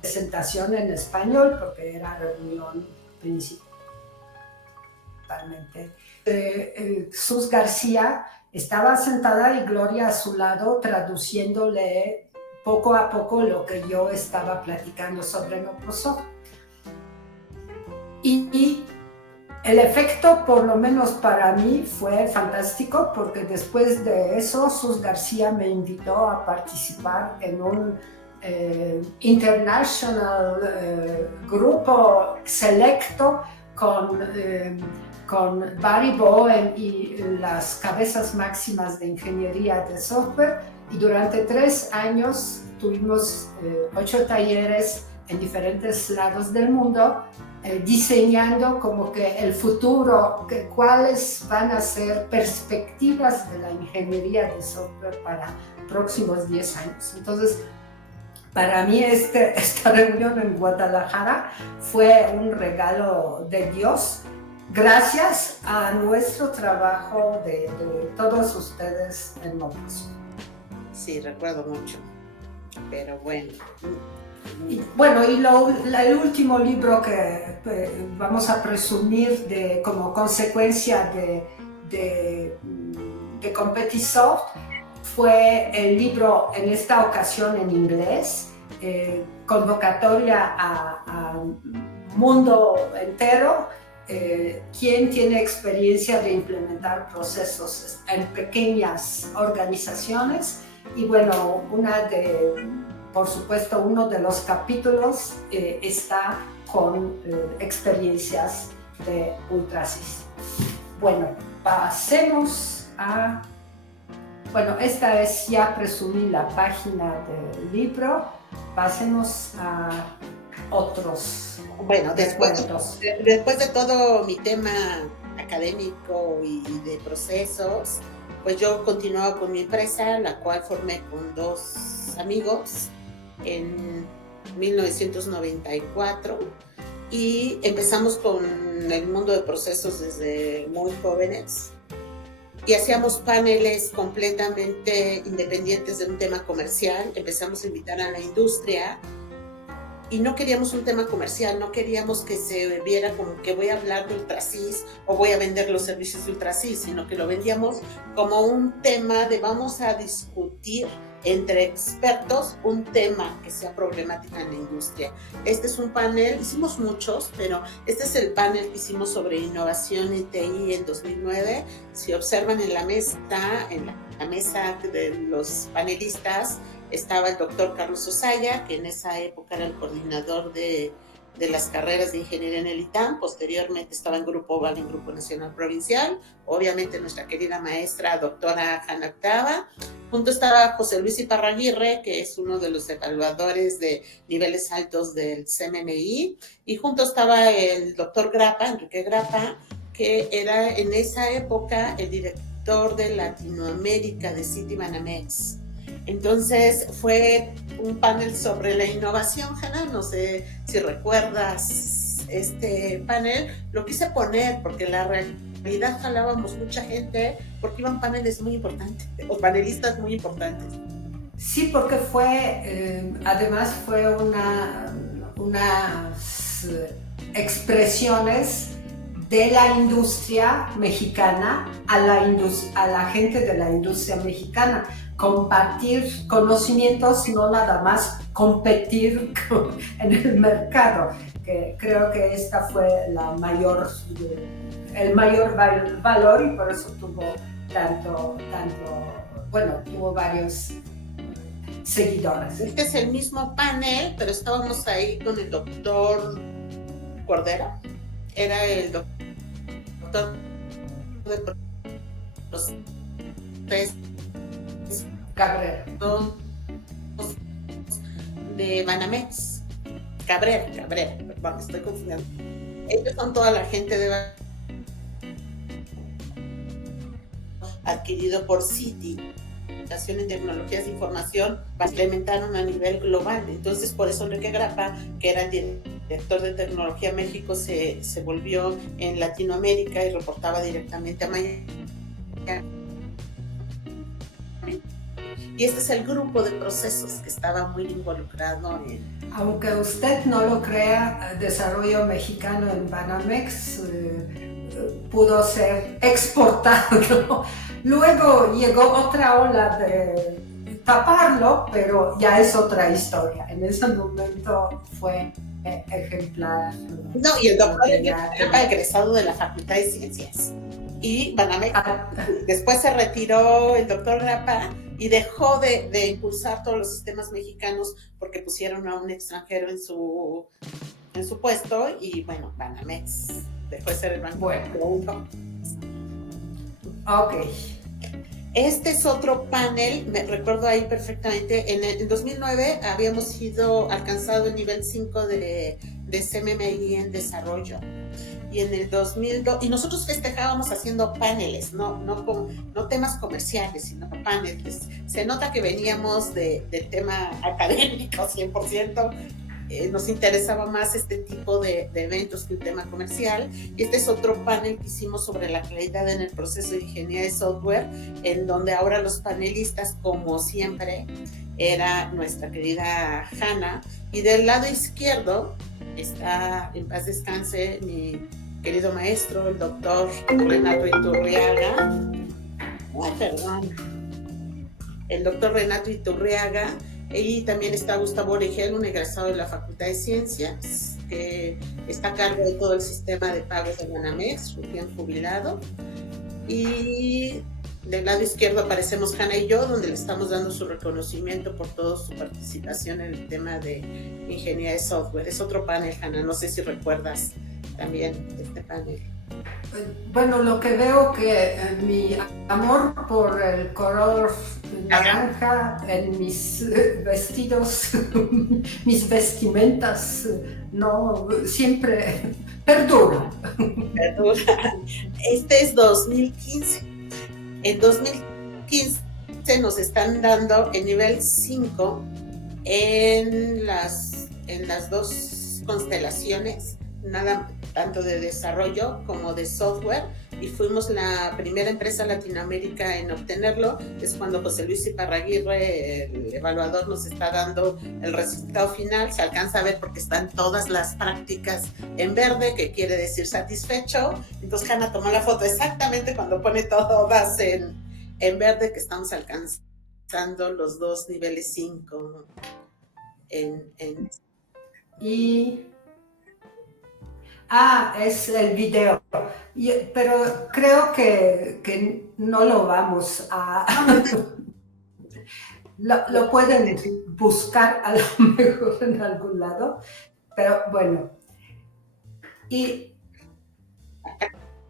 presentación en español porque era reunión principalmente. Sus García estaba sentada y Gloria a su lado traduciéndole poco a poco lo que yo estaba platicando sobre Moprosoft. Y el efecto, por lo menos para mí, fue fantástico porque después de eso, Sus García me invitó a participar en un international grupo selecto con Barry Bowen y las cabezas máximas de ingeniería de software. Y durante 3 años tuvimos 8 talleres en diferentes lados del mundo, diseñando como que el futuro, cuáles van a ser perspectivas de la ingeniería de software para próximos 10 años. Entonces, para mí esta reunión en Guadalajara fue un regalo de Dios, gracias a nuestro trabajo de todos ustedes en Moprosoft. Sí, recuerdo mucho, pero bueno. Y el último libro que vamos a presumir como consecuencia de Competisoft fue el libro, en esta ocasión en inglés, convocatoria a mundo entero, quien tiene experiencia de implementar procesos en pequeñas organizaciones. Y bueno, por supuesto, uno de los capítulos está con experiencias de Ultrasys. Bueno, pasemos a... Bueno, esta es, ya presumí la página del libro. Pasemos a otros. Bueno, después de todo mi tema académico y de procesos, pues yo continuaba con mi empresa, la cual formé con 2 amigos en 1994, y empezamos con el mundo de procesos desde muy jóvenes y hacíamos paneles completamente independientes de un tema comercial. Empezamos a invitar a la industria y no queríamos un tema comercial, no queríamos que se viera como que voy a hablar de Ultrasys o voy a vender los servicios de Ultrasys, sino que lo vendíamos como un tema de vamos a discutir entre expertos un tema que sea problemática en la industria. Este es un panel, hicimos muchos, pero este es el panel que hicimos sobre innovación y TI en 2009. Si observan en la mesa de los panelistas estaba el doctor Carlos Osaya, que en esa época era el coordinador de las carreras de ingeniería en el ITAM. Posteriormente estaba en Grupo Oval, en Grupo Nacional Provincial. Obviamente nuestra querida maestra, doctora Hanna Octava. Junto estaba José Luis Iparraguirre, que es uno de los evaluadores de niveles altos del CMMI. Y junto estaba el doctor Grapa, Enrique Grapa, que era en esa época el director de Latinoamérica de Citibanamex. Entonces fue un panel sobre la innovación, Hanna. No sé si recuerdas este panel. Lo quise poner porque la realidad jalábamos mucha gente porque iban paneles muy importantes o panelistas muy importantes. Sí, porque además fue unas expresiones de la industria mexicana a la gente de la industria mexicana. Compartir conocimientos, no nada más competir en el mercado, que creo que esta fue el mayor valor, y por eso tuvo tuvo varios seguidores. Este es el mismo panel, pero estábamos ahí con el doctor Cordero. Era el doctor Cabrera. De Banamex. Cabrera, perdón, estoy confundiendo. Ellos son toda la gente de adquirido por Citi, en tecnologías de información, para implementarlo a nivel global. Entonces, por eso Enrique Grapa, que era el director de Tecnología México, se volvió en Latinoamérica y reportaba directamente a Miami. Y este es el grupo de procesos que estaba muy involucrado en... Aunque usted no lo crea, desarrollo mexicano en Banamex pudo ser exportado. Luego llegó otra ola de taparlo, pero ya es otra historia. En ese momento fue ejemplar. No, y el doctor era egresado de la Facultad de Ciencias. Y Banamex, después se retiró el doctor Grapa y dejó de impulsar todos los sistemas mexicanos porque pusieron a un extranjero en su puesto, y bueno, Banamex dejó de ser el banco. Bueno. Ok. Este es otro panel, me recuerdo ahí perfectamente. En 2009 habíamos alcanzado el nivel 5 de CMMI en desarrollo. Y en el 2002, y nosotros festejábamos haciendo paneles, no temas comerciales, sino paneles. Se nota que veníamos del tema académico 100%, nos interesaba más este tipo de eventos que un tema comercial. Y este es otro panel que hicimos sobre la calidad en el proceso de ingeniería de software, en donde ahora los panelistas, como siempre, era nuestra querida Hanna. Y del lado izquierdo está, en paz descanse, mi querido maestro, el doctor Renato Iturriaga. El doctor Renato Iturriaga. Y también está Gustavo Oregel, un egresado de la Facultad de Ciencias, que está a cargo de todo el sistema de pagos de Banamex, recién jubilado. Y del lado izquierdo aparecemos Hanna y yo, donde le estamos dando su reconocimiento por toda su participación en el tema de ingeniería de software. Es otro panel, Hanna, no sé si recuerdas también este panel. Bueno, lo que veo que mi amor por el color naranja en mis vestidos, mis vestimentas, no siempre perdura. Este es 2015. En 2015 nos están dando el nivel 5 en las dos constelaciones, tanto de desarrollo como de software, y fuimos la primera empresa en Latinoamérica en obtenerlo. Es cuando José Luis Iparraguirre, el evaluador, nos está dando el resultado final. Se alcanza a ver porque están todas las prácticas en verde, que quiere decir satisfecho. Entonces Hanna tomó la foto exactamente cuando pone todas en verde, que estamos alcanzando revisando los dos niveles 5 en... Y... es el video. Pero creo que no lo vamos a... lo pueden buscar a lo mejor en algún lado, pero bueno. Y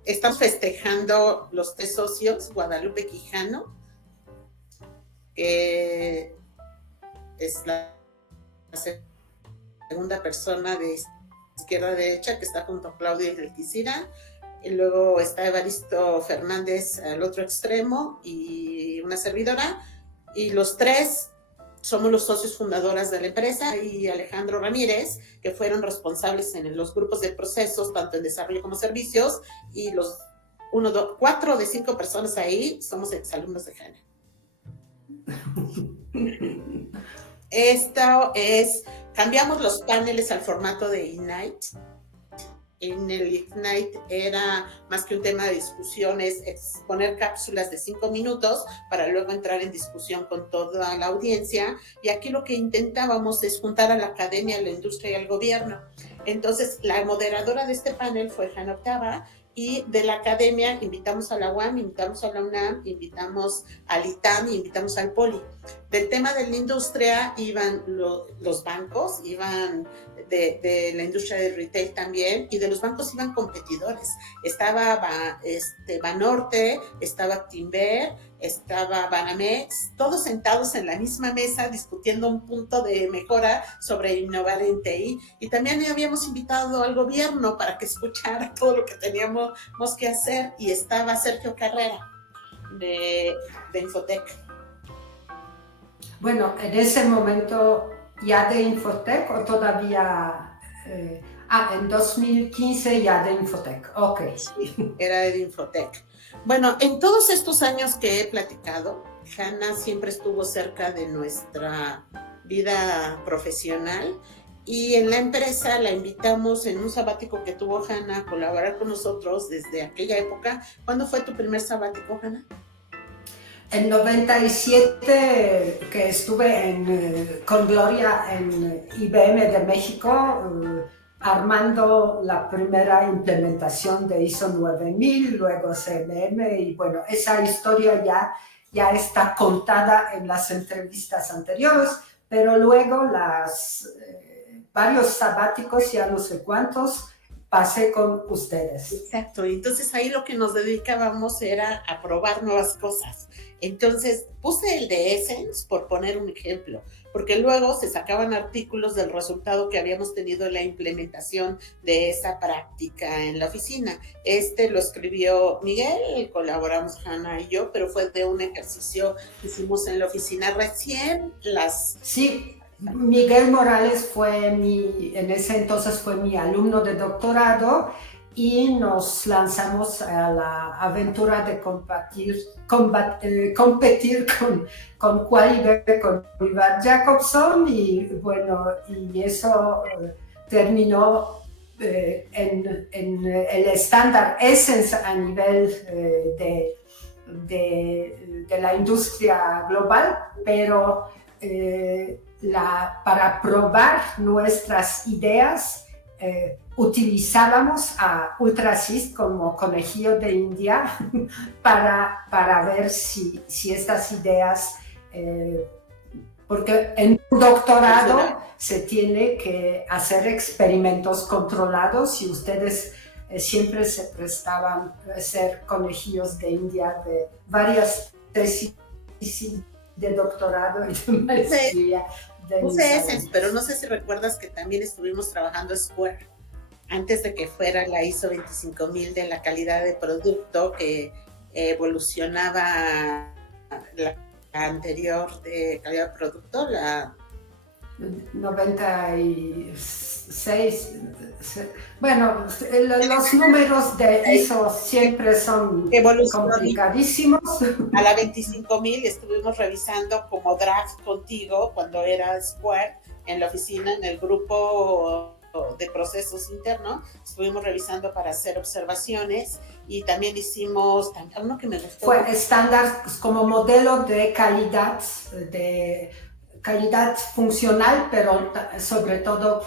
estamos festejando los 3 socios, Guadalupe Quijano, que es la segunda persona de izquierda a derecha, que está junto a Claudia Alquicira, y luego está Evaristo Fernández al otro extremo y una servidora, y los 3 somos los socios fundadores de la empresa, y Alejandro Ramírez, que fueron responsables en los grupos de procesos, tanto en desarrollo como servicios, y los 4 de 5 personas ahí somos exalumnos de HANA. Esto es, cambiamos los paneles al formato de Ignite. En el Ignite era más que un tema de discusiones, exponer cápsulas de 5 minutos para luego entrar en discusión con toda la audiencia, y aquí lo que intentábamos es juntar a la academia, a la industria y al gobierno. Entonces, la moderadora de este panel fue Hanna Octava, y de la academia invitamos a la UAM, invitamos a la UNAM, invitamos al ITAM y invitamos al POLI. Del tema de la industria iban los bancos, iban de la industria del retail también, y de los bancos iban competidores. Estaba Banorte, estaba Actinver, estaba Banamex, todos sentados en la misma mesa discutiendo un punto de mejora sobre innovar en TI, y también habíamos invitado al gobierno para que escuchara todo lo que teníamos que hacer, y estaba Sergio Carrera de Infotec. Bueno, en ese momento ya de Infotec o todavía... en 2015 ya de Infotec, ok. Sí, era de Infotec. Bueno, en todos estos años que he platicado, Hanna siempre estuvo cerca de nuestra vida profesional, y en la empresa la invitamos en un sabático que tuvo Hanna a colaborar con nosotros desde aquella época. ¿Cuándo fue tu primer sabático, Hanna? En 97, que estuve con Gloria en IBM de México, armando la primera implementación de ISO 9000, luego CMM, y bueno, esa historia ya está contada en las entrevistas anteriores, pero luego varios sabáticos, ya no sé cuántos, pasé con ustedes. Exacto, entonces ahí lo que nos dedicábamos era a probar nuevas cosas. Entonces puse el de Essence por poner un ejemplo, porque luego se sacaban artículos del resultado que habíamos tenido en la implementación de esa práctica en la oficina. Lo escribió Miguel, colaboramos Hanna y yo, pero fue de un ejercicio que hicimos en la oficina recién Sí. Miguel Morales en ese entonces fue mi alumno de doctorado, y nos lanzamos a la aventura de competir con Qualiver, con Ivar Jacobson, y bueno, y eso terminó en el estándar Essence a nivel de la industria global, pero para probar nuestras ideas utilizábamos a Ultrasys como conejillo de India para ver si estas ideas, porque en un doctorado se tiene que hacer experimentos controlados, y ustedes siempre se prestaban a ser conejillos de India de varias tesis de doctorado y de maestría. Puse Essence, pero no sé si recuerdas que también estuvimos trabajando Square antes de que fuera la ISO 25000 de la calidad de producto, que evolucionaba la anterior de calidad de producto, la 96. Bueno, los números de ISO siempre son complicadísimos. A la 25000 estuvimos revisando como draft contigo cuando era Square en la oficina, en el grupo de procesos internos, estuvimos revisando para hacer observaciones, y también hicimos, uno que me gustó. Fue estándar como modelo de calidad funcional, pero sobre todo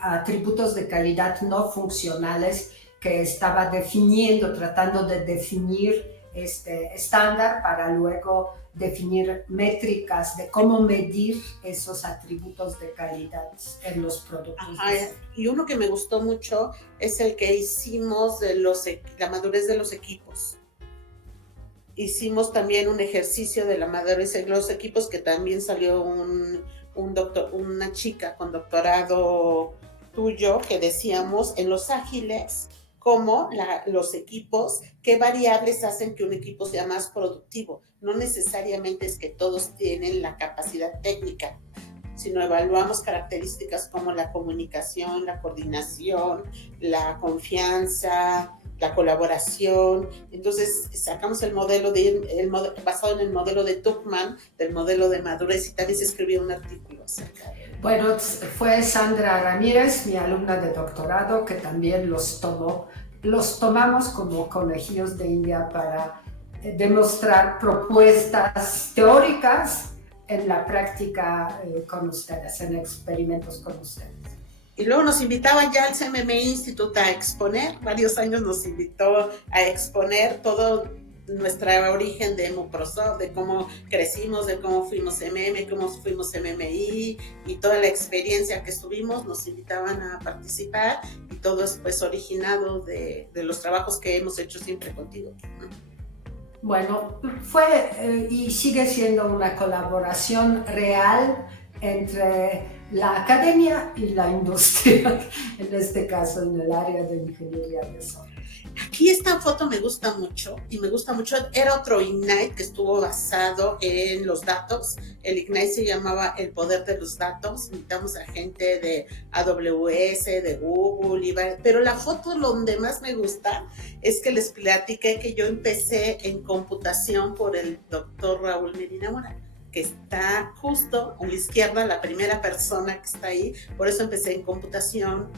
atributos de calidad no funcionales que estaba tratando de definir este estándar para luego definir métricas de cómo medir esos atributos de calidad en los productos. Ajá, y uno que me gustó mucho es el que hicimos de la madurez de los equipos. Hicimos también un ejercicio de la madurez de los equipos, que también salió una chica con doctorado tuyo, que decíamos en los ágiles, cómo los equipos, qué variables hacen que un equipo sea más productivo. No necesariamente es que todos tienen la capacidad técnica, sino evaluamos características como la comunicación, la coordinación, la confianza, la colaboración. Entonces sacamos el modelo basado en el modelo de Tuckman, del modelo de madurez, y también se escribió un artículo acerca de él. Bueno, fue Sandra Ramírez, mi alumna de doctorado, que también los tomamos como conejillos de India para demostrar propuestas teóricas en la práctica con ustedes, en experimentos con ustedes. Y luego nos invitaban ya al CMMI Institute a exponer, varios años nos invitó a exponer todo nuestro origen de Muprosoft, de cómo crecimos, de cómo fuimos cómo fuimos MMI, y toda la experiencia que estuvimos, nos invitaban a participar, y todo es pues originado de los trabajos que hemos hecho siempre contigo. Bueno, fue y sigue siendo una colaboración real entre la academia y la industria, en este caso en el área de ingeniería de software. Aquí esta foto me gusta mucho, y me gusta mucho, era otro Ignite que estuvo basado en los datos. El Ignite se llamaba El Poder de los Datos. Invitamos a gente de AWS, de Google, pero la foto donde más me gusta es que les platiqué que yo empecé en computación por el doctor Raúl Medina Mora, que está justo a la izquierda, la primera persona que está ahí. Por eso empecé en computación.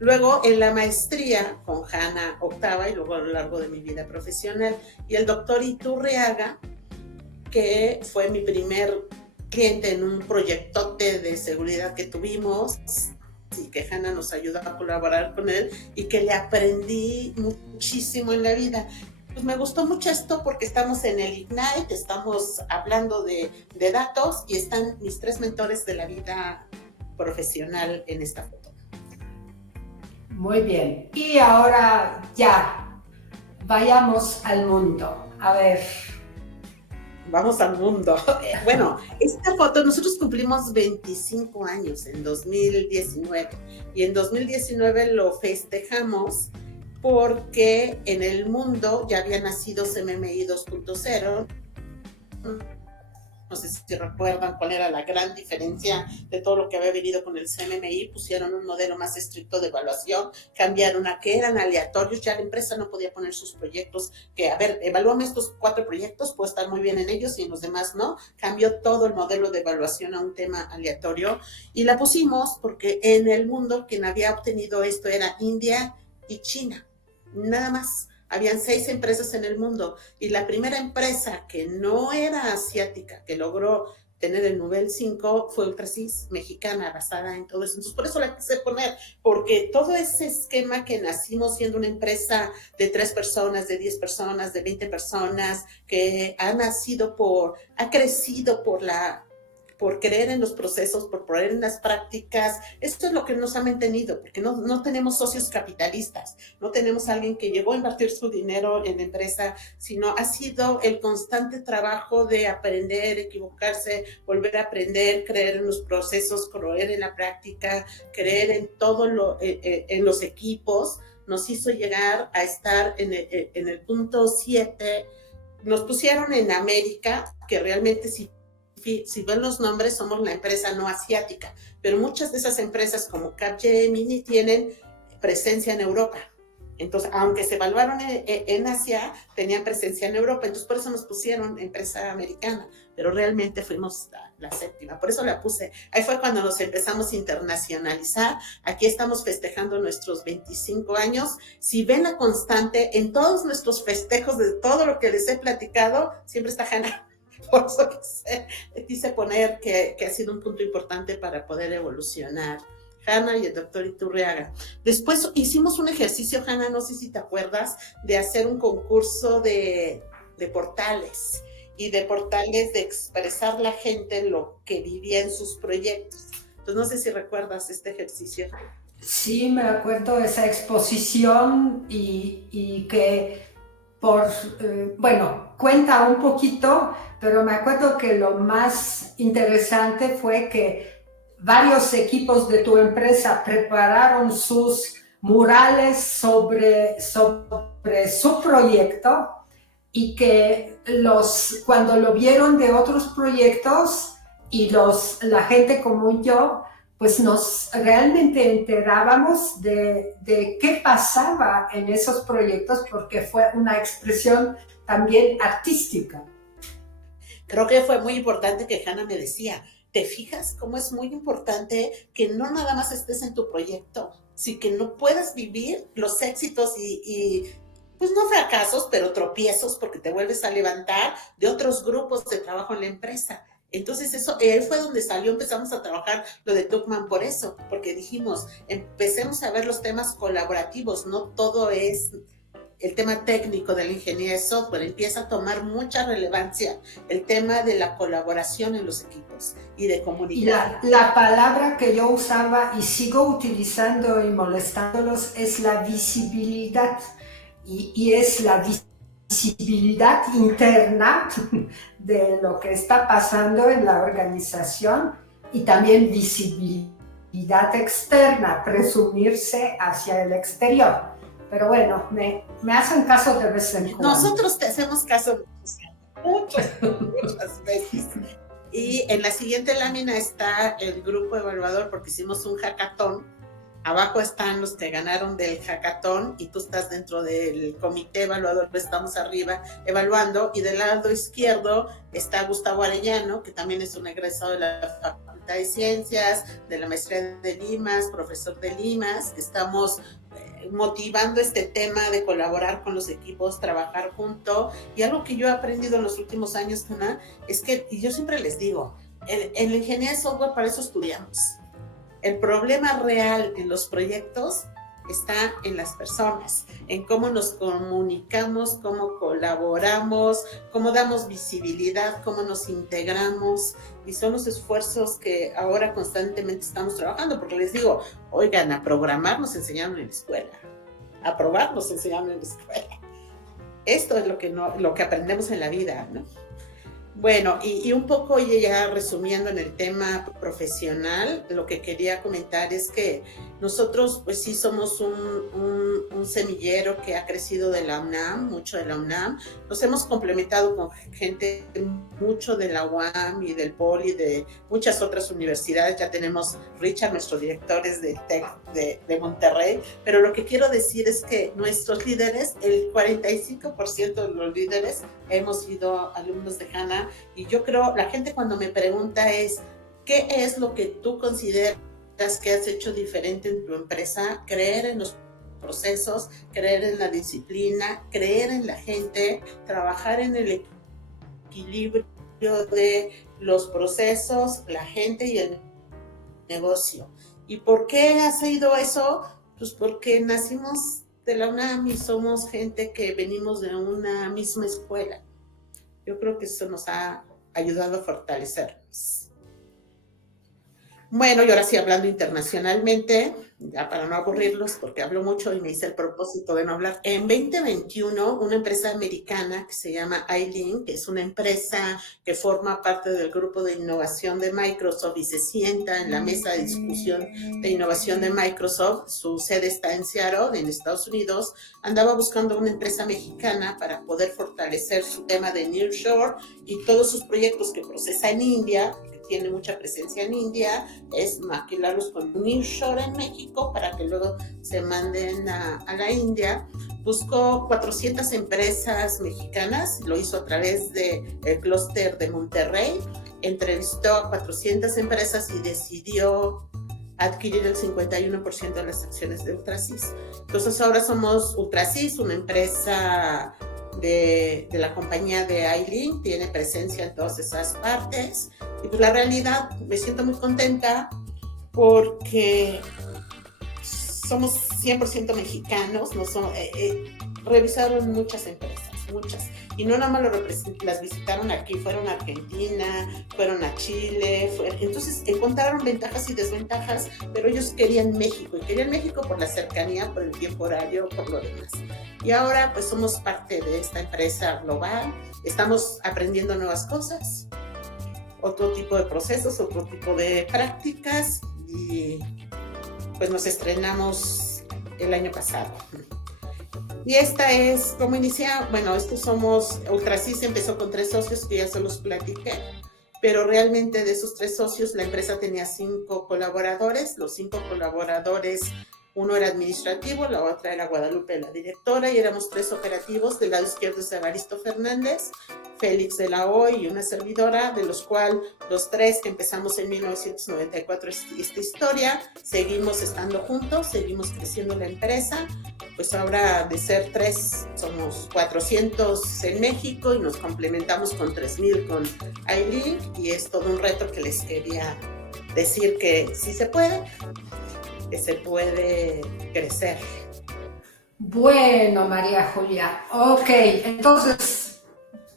Luego en la maestría con Hanna Octava, y luego a lo largo de mi vida profesional. Y el doctor Iturriaga, que fue mi primer cliente en un proyectote de seguridad que tuvimos, y que Hanna nos ayudó a colaborar con él, y que le aprendí muchísimo en la vida. Pues me gustó mucho esto porque estamos en el Ignite, estamos hablando de datos, y están mis 3 mentores de la vida profesional en esta foto. Muy bien, y ahora ya, vayamos al mundo. A ver. Vamos al mundo. Bueno, esta foto, nosotros cumplimos 25 años en 2019, y en 2019 lo festejamos porque en el mundo ya había nacido CMMI 2.0. No sé si recuerdan cuál era la gran diferencia de todo lo que había venido con el CMMI. Pusieron un modelo más estricto de evaluación, cambiaron a que eran aleatorios. Ya la empresa no podía poner sus proyectos, que a ver, evalúame estos 4 proyectos, puedo estar muy bien en ellos y en los demás no. Cambió todo el modelo de evaluación a un tema aleatorio, y la pusimos porque en el mundo quien había obtenido esto era India y China, nada más. Habían 6 empresas en el mundo, y la primera empresa que no era asiática, que logró tener el nivel 5, fue Ultrasys, mexicana, basada en todo eso. Entonces, por eso la quise poner, porque todo ese esquema que nacimos siendo una empresa de 3 personas, de 10 personas, de 20 personas, que ha crecido por creer en los procesos, por creer en las prácticas. Esto es lo que nos ha mantenido, porque no tenemos socios capitalistas, no tenemos alguien que llegó a invertir su dinero en la empresa, sino ha sido el constante trabajo de aprender, equivocarse, volver a aprender, creer en los procesos, creer en la práctica, creer en todo en los equipos. Nos hizo llegar a estar en el punto 7. Nos pusieron en América, que realmente si ven los nombres, somos la empresa no asiática, pero muchas de esas empresas como Capgemini tienen presencia en Europa. Entonces, aunque se evaluaron en Asia, tenían presencia en Europa, entonces por eso nos pusieron empresa americana, pero realmente fuimos la séptima, por eso la puse. Ahí fue cuando nos empezamos a internacionalizar. Aquí estamos festejando nuestros 25 años. Si ven la constante en todos nuestros festejos de todo lo que les he platicado, siempre está Hanna. Por eso quise poner que ha sido un punto importante para poder evolucionar. Hanna y el doctor Iturriaga. Después hicimos un ejercicio, Hanna, no sé si te acuerdas, de hacer un concurso de portales, y de portales de expresar la gente lo que vivía en sus proyectos. Entonces, no sé si recuerdas este ejercicio. Sí, me acuerdo de esa exposición y que bueno, cuenta un poquito, pero me acuerdo que lo más interesante fue que varios equipos de tu empresa prepararon sus murales sobre su proyecto y que cuando lo vieron de otros proyectos y la gente como yo, pues nos realmente enterábamos de qué pasaba en esos proyectos, porque fue una expresión también artística. Creo que fue muy importante que Hanna me decía, ¿te fijas cómo es muy importante que no nada más estés en tu proyecto, sino que no puedas vivir los éxitos y pues no fracasos, pero tropiezos, porque te vuelves a levantar de otros grupos de trabajo en la empresa? Entonces eso fue donde empezamos a trabajar lo de Tuckman por eso, porque dijimos, empecemos a ver los temas colaborativos, no todo es el tema técnico de la ingeniería de software, empieza a tomar mucha relevancia el tema de la colaboración en los equipos y de comunicación. Y la palabra que yo usaba y sigo utilizando y molestándolos es la visibilidad, y es la visibilidad interna de lo que está pasando en la organización, y también visibilidad externa, presumirse hacia el exterior. Pero bueno, me hacen caso de vez en cuando. Nosotros te hacemos caso muchas veces. Y en la siguiente lámina está el grupo evaluador, porque hicimos un hackathon. Abajo están los que ganaron del hackathon y tú estás dentro del comité evaluador, estamos arriba evaluando, y del lado izquierdo está Gustavo Arellano, que también es un egresado de la Facultad de Ciencias, de la maestría de Limas, profesor de Limas. Estamos motivando este tema de colaborar con los equipos, trabajar junto. Y algo que yo he aprendido en los últimos años, Hanna, es que, y yo siempre les digo, en la ingeniería de software para eso estudiamos. El problema real en los proyectos está en las personas, en cómo nos comunicamos, cómo colaboramos, cómo damos visibilidad, cómo nos integramos, y son los esfuerzos que ahora constantemente estamos trabajando, porque les digo, oigan, a programar nos enseñaron en la escuela, a probar nos enseñaron en la escuela. Esto es lo que aprendemos en la vida, ¿no? Bueno, y un poco ya resumiendo en el tema profesional, lo que quería comentar es que nosotros pues sí somos un semillero que ha crecido de la UNAM, mucho de la UNAM. Nos hemos complementado con gente mucho de la UAM y del POLI, de muchas otras universidades. Ya tenemos Richard, nuestro director es del TEC de Monterrey, pero lo que quiero decir es que nuestros líderes, el 45% de los líderes hemos sido alumnos de Hanna. Y yo creo, la gente cuando me pregunta es, ¿qué es lo que tú consideras que has hecho diferente en tu empresa? Creer en los procesos, creer en la disciplina, creer en la gente, trabajar en el equilibrio de los procesos, la gente y el negocio. ¿Y por qué ha sido eso? Pues porque nacimos de la UNAM y somos gente que venimos de una misma escuela. Yo creo que eso nos ha ayudado a fortalecernos. Bueno, y ahora sí, hablando internacionalmente, ya para no aburrirlos, porque hablo mucho y me hice el propósito de no hablar. En 2021, una empresa americana que se llama iLink, que es una empresa que forma parte del grupo de innovación de Microsoft y se sienta en la mesa de discusión de innovación de Microsoft, su sede está en Seattle, en Estados Unidos, andaba buscando una empresa mexicana para poder fortalecer su tema de nearshore y todos sus proyectos que procesa en India, tiene mucha presencia en India, es maquilarlos con un nearshore en México para que luego se manden a la India. Buscó 400 empresas mexicanas, lo hizo a través del clúster de Monterrey, entrevistó a 400 empresas y decidió adquirir el 51% de las acciones de Ultrasys. Entonces ahora somos Ultrasys, una empresa de la compañía de iLink, tiene presencia en todas esas partes. Y pues la realidad, me siento muy contenta porque somos 100% mexicanos, no son, revisaron muchas empresas, muchas. Y no nada más las visitaron aquí, fueron a Argentina, fueron a Chile, entonces encontraron ventajas y desventajas, pero ellos querían México, y querían México por la cercanía, por el tiempo horario, por lo demás. Y ahora pues somos parte de esta empresa global, estamos aprendiendo nuevas cosas, otro tipo de procesos, otro tipo de prácticas, y pues nos estrenamos el año pasado. Y esta es como inicia, bueno, estos somos, Ultrasys empezó con 3 socios que ya se los platiqué, pero realmente de esos 3 socios la empresa tenía 5 colaboradores, los 5 colaboradores, uno era administrativo, la otra era Guadalupe, la directora, y éramos 3 operativos. Del lado izquierdo es Evaristo Fernández, Félix de la Hoy y una servidora, de los cuales los 3 que empezamos en 1994 esta historia, seguimos estando juntos, seguimos creciendo la empresa, pues ahora de ser 3 somos 400 en México y nos complementamos con 3000 con iLink, y es todo un reto que les quería decir que sí se puede, que se puede crecer. Bueno, María Julia, ok, entonces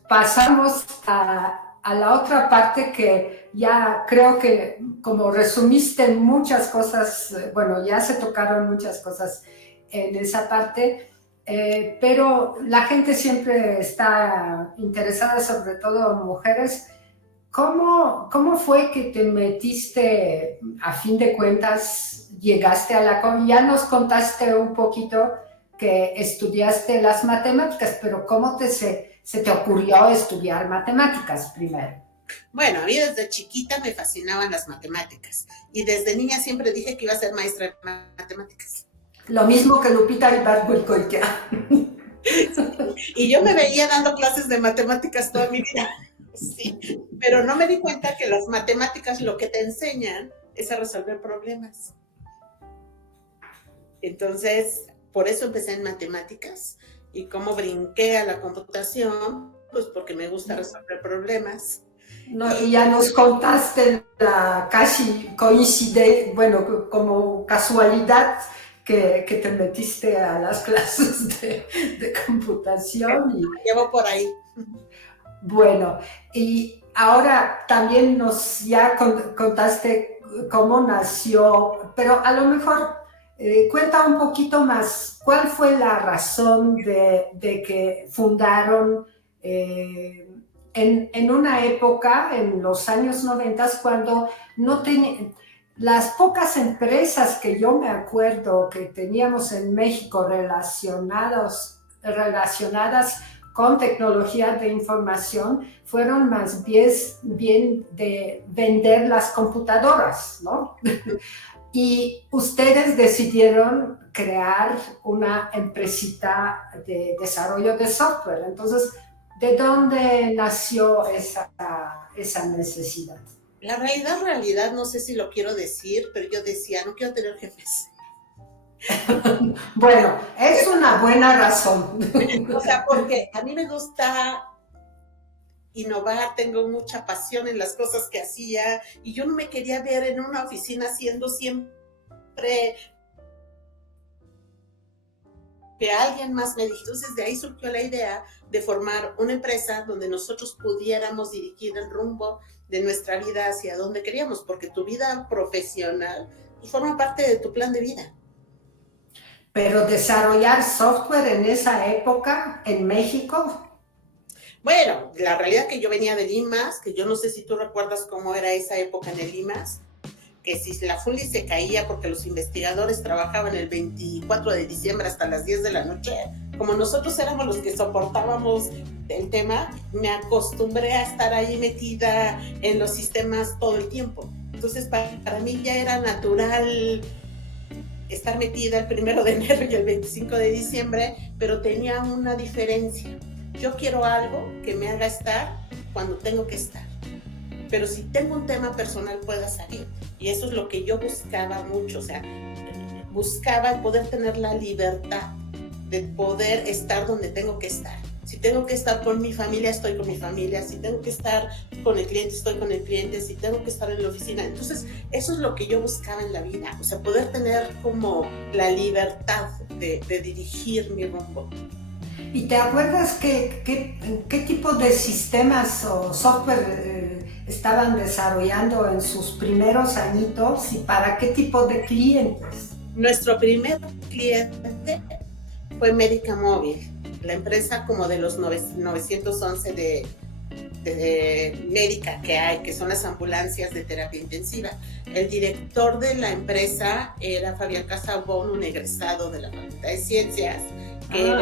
pasamos a la otra parte que ya creo que como resumiste muchas cosas, bueno, ya se tocaron muchas cosas en esa parte, pero la gente siempre está interesada, sobre todo mujeres. ¿Cómo fue que te metiste, a fin de cuentas, llegaste a la... Ya nos contaste un poquito que estudiaste las matemáticas, pero ¿cómo se te ocurrió estudiar matemáticas primero? Bueno, a mí desde chiquita me fascinaban las matemáticas y desde niña siempre dije que iba a ser maestra de matemáticas. Lo mismo que Lupita Ibargüengoitia. Y yo me veía dando clases de matemáticas toda mi vida. Sí, pero no me di cuenta que las matemáticas lo que te enseñan es a resolver problemas. Entonces, por eso empecé en matemáticas. Y cómo brinqué a la computación, pues porque me gusta resolver problemas. No, y ya nos contaste la casi coincidencia, bueno, como casualidad que te metiste a las clases de computación. Llevo por ahí. Bueno, y ahora también nos ya contaste cómo nació, pero a lo mejor cuenta un poquito más, ¿cuál fue la razón de que fundaron en una época, en los años 90, cuando no tenían... Las pocas empresas que yo me acuerdo que teníamos en México relacionadas con tecnología de información fueron más bien de vender las computadoras, ¿no? Y ustedes decidieron crear una empresita de desarrollo de software. Entonces, ¿de dónde nació esa necesidad? La realidad, no sé si lo quiero decir, pero yo decía, no quiero tener jefes. Bueno, es una buena razón. O sea, porque a mí me gusta innovar, tengo mucha pasión en las cosas que hacía y yo no me quería ver en una oficina haciendo siempre que alguien más me dijo. Entonces de ahí surgió la idea de formar una empresa donde nosotros pudiéramos dirigir el rumbo de nuestra vida hacia donde queríamos, porque tu vida profesional forma parte de tu plan de vida. Pero desarrollar software en esa época en México. Bueno, la realidad es que yo venía del IMAS, que yo no sé si tú recuerdas cómo era esa época en el IMAS, que si la Funli se caía porque los investigadores trabajaban el 24 de diciembre hasta las 10 de la noche, como nosotros éramos los que soportábamos el tema, me acostumbré a estar ahí metida en los sistemas todo el tiempo. Entonces para mí ya era natural estar metida el 1 de enero y el 25 de diciembre, pero tenía una diferencia. Yo quiero algo que me haga estar cuando tengo que estar. Pero si tengo un tema personal, pueda salir. Y eso es lo que yo buscaba mucho. O sea, buscaba el poder tener la libertad de poder estar donde tengo que estar. Si tengo que estar con mi familia, estoy con mi familia. Si tengo que estar con el cliente, estoy con el cliente. Si tengo que estar en la oficina. Entonces, eso es lo que yo buscaba en la vida. O sea, poder tener como la libertad de dirigir mi rumbo. ¿Y te acuerdas qué tipo de sistemas o software estaban desarrollando en sus primeros añitos y para qué tipo de clientes? Nuestro primer cliente fue Médica Móvil, la empresa como de los 911 de médica que hay, que son las ambulancias de terapia intensiva. El director de la empresa era Fabián Casabón, un egresado de la Facultad de Ciencias, que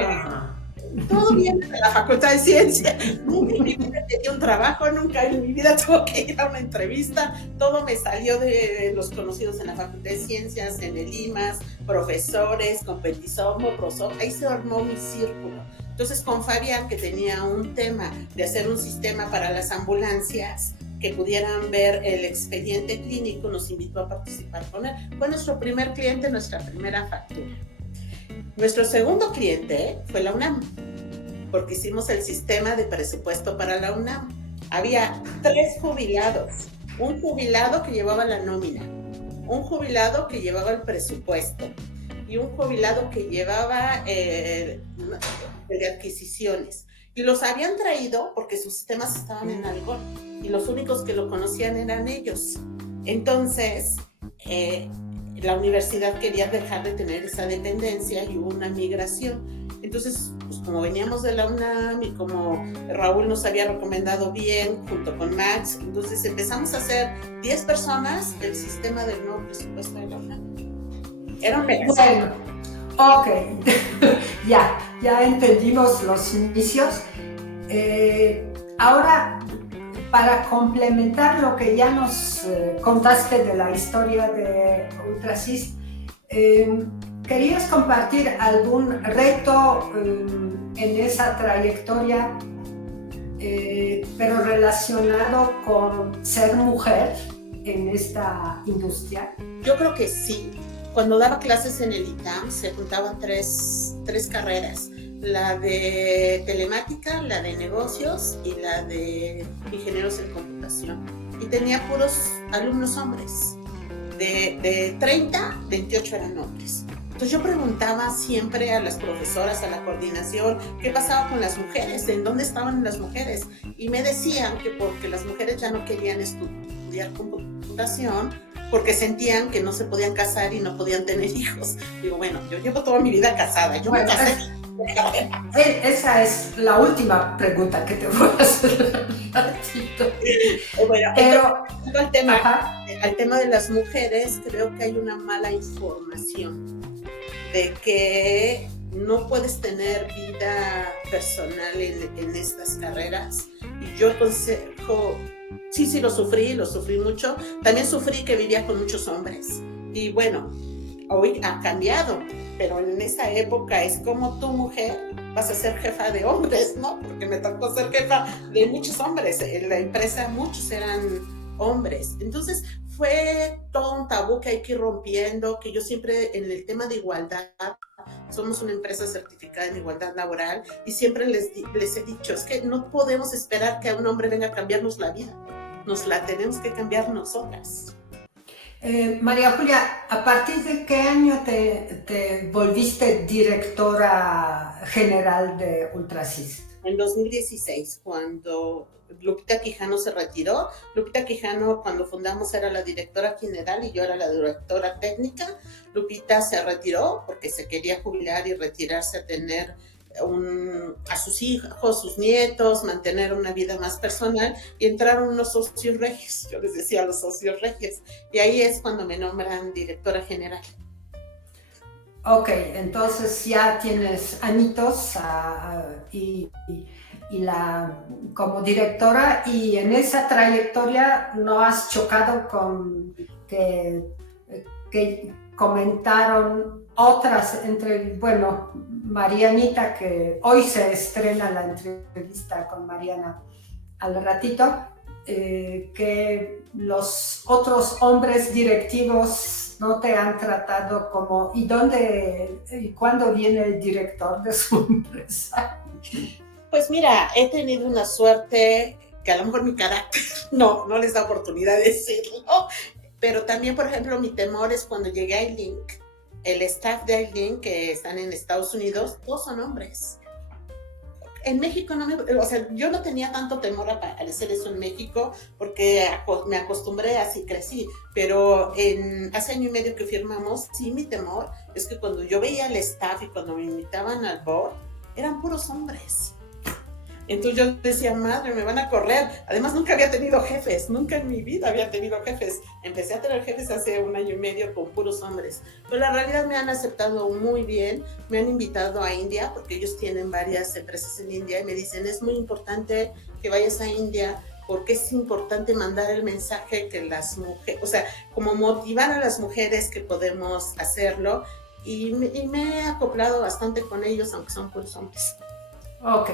todo viene de la Facultad de Ciencias. Nunca en mi vida tenía un trabajo, nunca en mi vida tuve que ir a una entrevista. Todo me salió de los conocidos en la Facultad de Ciencias, en el IMAS, profesores, con Petisomo, Prosoc. Ahí se armó mi círculo. Entonces, con Fabián, que tenía un tema de hacer un sistema para las ambulancias que pudieran ver el expediente clínico, nos invitó a participar con él. Fue nuestro primer cliente, nuestra primera factura. Nuestro segundo cliente fue la UNAM, porque hicimos el sistema de presupuesto para la UNAM. Había 3 jubilados, un jubilado que llevaba la nómina, un jubilado que llevaba el presupuesto y un jubilado que llevaba de adquisiciones. Y los habían traído porque sus sistemas estaban en Algón y los únicos que lo conocían eran ellos. Entonces, la universidad quería dejar de tener esa dependencia y hubo una migración. Entonces, pues como veníamos de la UNAM y como Raúl nos había recomendado bien, junto con Max, entonces empezamos a hacer 10 personas el sistema del nuevo presupuesto de la UNAM. Era un negocio. Bueno, ok, ya entendimos los inicios. Ahora, para complementar lo que ya nos contaste de la historia de Ultrasys, ¿querías compartir algún reto en esa trayectoria, pero relacionado con ser mujer en esta industria? Yo creo que sí. Cuando daba clases en el ITAM se juntaban tres carreras. La de telemática, la de negocios y la de ingenieros en computación. Y tenía puros alumnos hombres. De 30, 28 eran hombres. Entonces yo preguntaba siempre a las profesoras, a la coordinación, qué pasaba con las mujeres, en dónde estaban las mujeres. Y me decían que porque las mujeres ya no querían estudiar computación, porque sentían que no se podían casar y no podían tener hijos. Digo, bueno, yo llevo toda mi vida casada, yo me casé. Esa es la última pregunta que te voy a hacer. Bueno, pero al tema de las mujeres, creo que hay una mala información de que no puedes tener vida personal en estas carreras. Y yo aconsejo, sí lo sufrí mucho. También sufrí que vivía con muchos hombres. Y bueno, hoy ha cambiado, pero en esa época es como tu mujer vas a ser jefa de hombres, ¿no? Porque me tocó ser jefa de muchos hombres. En la empresa muchos eran hombres. Entonces fue todo un tabú que hay que ir rompiendo, que yo siempre en el tema de igualdad, somos una empresa certificada en igualdad laboral y siempre les he dicho, es que no podemos esperar que un hombre venga a cambiarnos la vida, nos la tenemos que cambiar nosotras. María Julia, ¿a partir de qué año te volviste directora general de Ultrasys? En 2016, cuando Lupita Quijano se retiró. Lupita Quijano, cuando fundamos, era la directora general y yo era la directora técnica. Lupita se retiró porque se quería jubilar y retirarse a tener a sus hijos, sus nietos, mantener una vida más personal, y entraron unos socios regios, yo les decía los socios regios, y ahí es cuando me nombran directora general. Ok, entonces ya tienes añitos como directora, y en esa trayectoria no has chocado con que comentaron otras bueno, Marianita, que hoy se estrena la entrevista con Mariana al ratito, que los otros hombres directivos no te han tratado como, ¿y dónde y cuándo viene el director de su empresa? Pues mira, he tenido una suerte que a lo mejor mi carácter no les da oportunidad de decirlo, pero también, por ejemplo, mi temor es cuando llegué a iLink, el staff de iLink que están en Estados Unidos, todos son hombres. En México yo no tenía tanto temor a hacer eso en México porque me acostumbré, así crecí, pero hace año y medio que firmamos, sí, mi temor es que cuando yo veía al staff y cuando me invitaban al board, eran puros hombres. Entonces yo decía, madre, me van a correr. Además, nunca había tenido jefes, nunca en mi vida había tenido jefes. Empecé a tener jefes hace un año y medio con puros hombres. Pero la realidad me han aceptado muy bien, me han invitado a India, porque ellos tienen varias empresas en India, y me dicen, es muy importante que vayas a India, porque es importante mandar el mensaje que las mujeres, o sea, como motivar a las mujeres que podemos hacerlo, y me he acoplado bastante con ellos, aunque son puros hombres. Ok,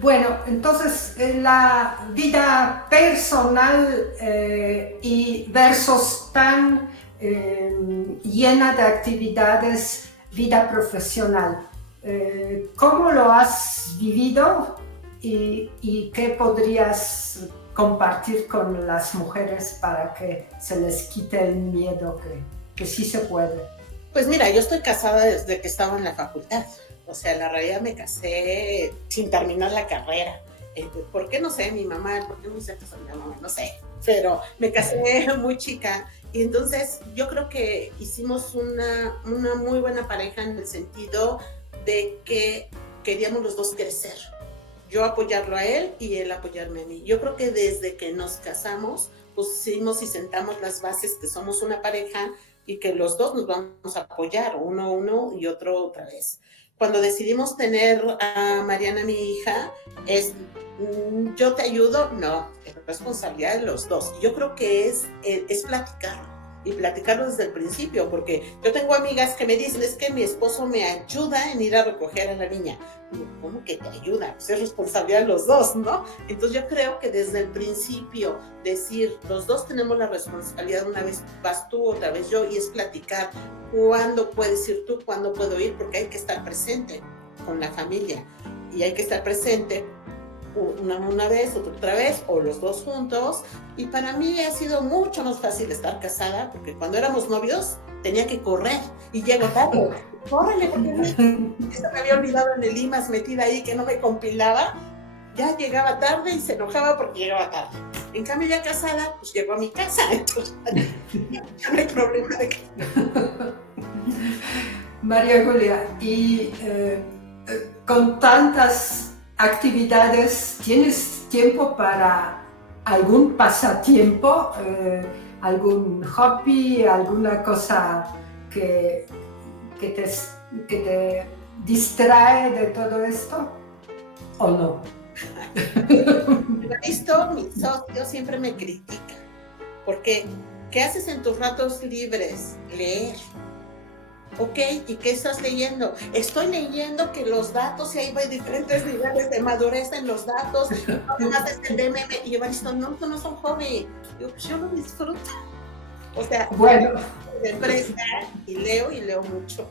bueno, entonces la vida personal y versus tan llena de actividades, vida profesional, ¿cómo lo has vivido y qué podrías compartir con las mujeres para que se les quite el miedo que sí se puede? Pues mira, yo estoy casada desde que estaba en la facultad. O sea, la realidad me casé sin terminar la carrera. ¿Por qué? No sé, mi mamá, ¿por qué me hice casar mi mamá? No sé, pero me casé muy chica, y entonces yo creo que hicimos una muy buena pareja en el sentido de que queríamos los dos crecer. Yo apoyarlo a él y él apoyarme a mí. Yo creo que desde que nos casamos, pusimos y sentamos las bases que somos una pareja y que los dos nos vamos a apoyar, uno y otro otra vez. Cuando decidimos tener a Mariana, mi hija, yo te ayudo, no, es responsabilidad de los dos. Yo creo que es platicarlo, y platicarlo desde el principio, porque yo tengo amigas que me dicen, es que mi esposo me ayuda en ir a recoger a la niña. ¿Cómo que te ayuda? Pues es responsabilidad de los dos, ¿no? Entonces yo creo que desde el principio decir, los dos tenemos la responsabilidad, una vez vas tú, otra vez yo, y es platicar cuándo puedes ir tú, cuándo puedo ir, porque hay que estar presente con la familia, y hay que estar presente una vez, otra vez, o los dos juntos. Y para mí ha sido mucho más fácil estar casada, porque cuando éramos novios tenía que correr y llego tarde. ¡Córrele! Eso me había olvidado en el IMAS, metida ahí, que no me compilaba. Ya llegaba tarde y se enojaba porque llegaba tarde. En cambio, ya casada, pues llego a mi casa, entonces ya no hay problema de que... María Julia, y con tantas actividades, ¿tienes tiempo para algún pasatiempo, algún hobby, alguna cosa que te distrae de todo esto? ¿O no? Visto, mi socio siempre me critica, porque ¿qué haces en tus ratos libres? Leer. Ok, ¿y qué estás leyendo? Estoy leyendo que los datos, y ahí hay diferentes niveles de madurez en los datos, no más es el DMM, y yo me digo, no, tú no son hobby. Yo lo disfruto. O sea, bueno, de empresa, y leo mucho.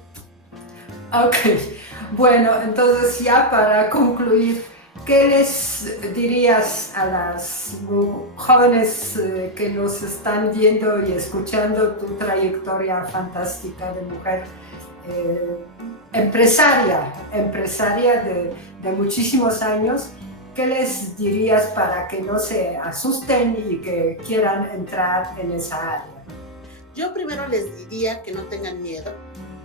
Ok, bueno, entonces ya para concluir, ¿qué les dirías a las jóvenes que nos están viendo y escuchando tu trayectoria fantástica de mujer empresaria de muchísimos años? ¿Qué les dirías para que no se asusten y que quieran entrar en esa área? Yo primero les diría que no tengan miedo,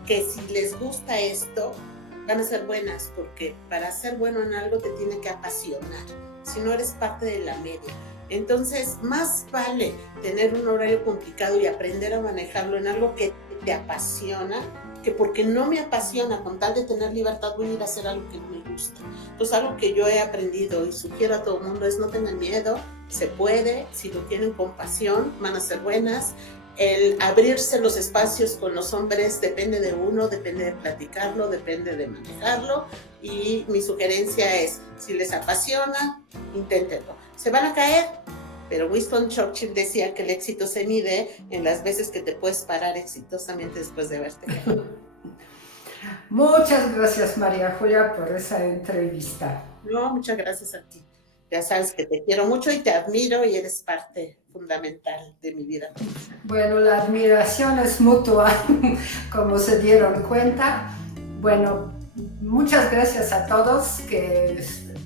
que si les gusta esto, van a ser buenas, porque para ser bueno en algo te tiene que apasionar, si no eres parte de la media. Entonces, más vale tener un horario complicado y aprender a manejarlo en algo que te apasiona, que porque no me apasiona, con tal de tener libertad, voy a ir a hacer algo que no me gusta. Entonces, algo que yo he aprendido y sugiero a todo el mundo es no tengan miedo, se puede, si lo tienen con pasión, van a ser buenas. El abrirse los espacios con los hombres depende de uno, depende de platicarlo, depende de manejarlo, y mi sugerencia es, si les apasiona, inténtenlo. Se van a caer, pero Winston Churchill decía que el éxito se mide en las veces que te puedes parar exitosamente después de haberte caído. Muchas gracias, María Julia, por esa entrevista. No, muchas gracias a ti. Ya sabes que te quiero mucho y te admiro y eres parte fundamental de mi vida. Bueno, la admiración es mutua, como se dieron cuenta. Bueno, muchas gracias a todos que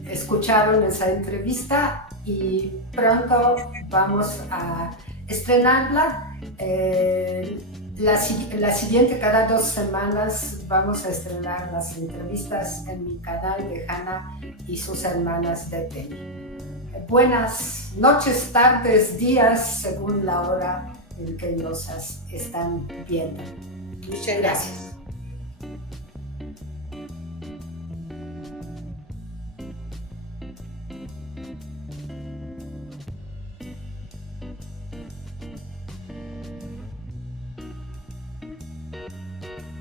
escucharon esa entrevista y pronto vamos a estrenarla. La siguiente, cada 2 semanas, vamos a estrenar las entrevistas en mi canal de Hanna y sus hermanas de Penny. Buenas noches, tardes, días, según la hora en que nos están viendo. Muchas gracias.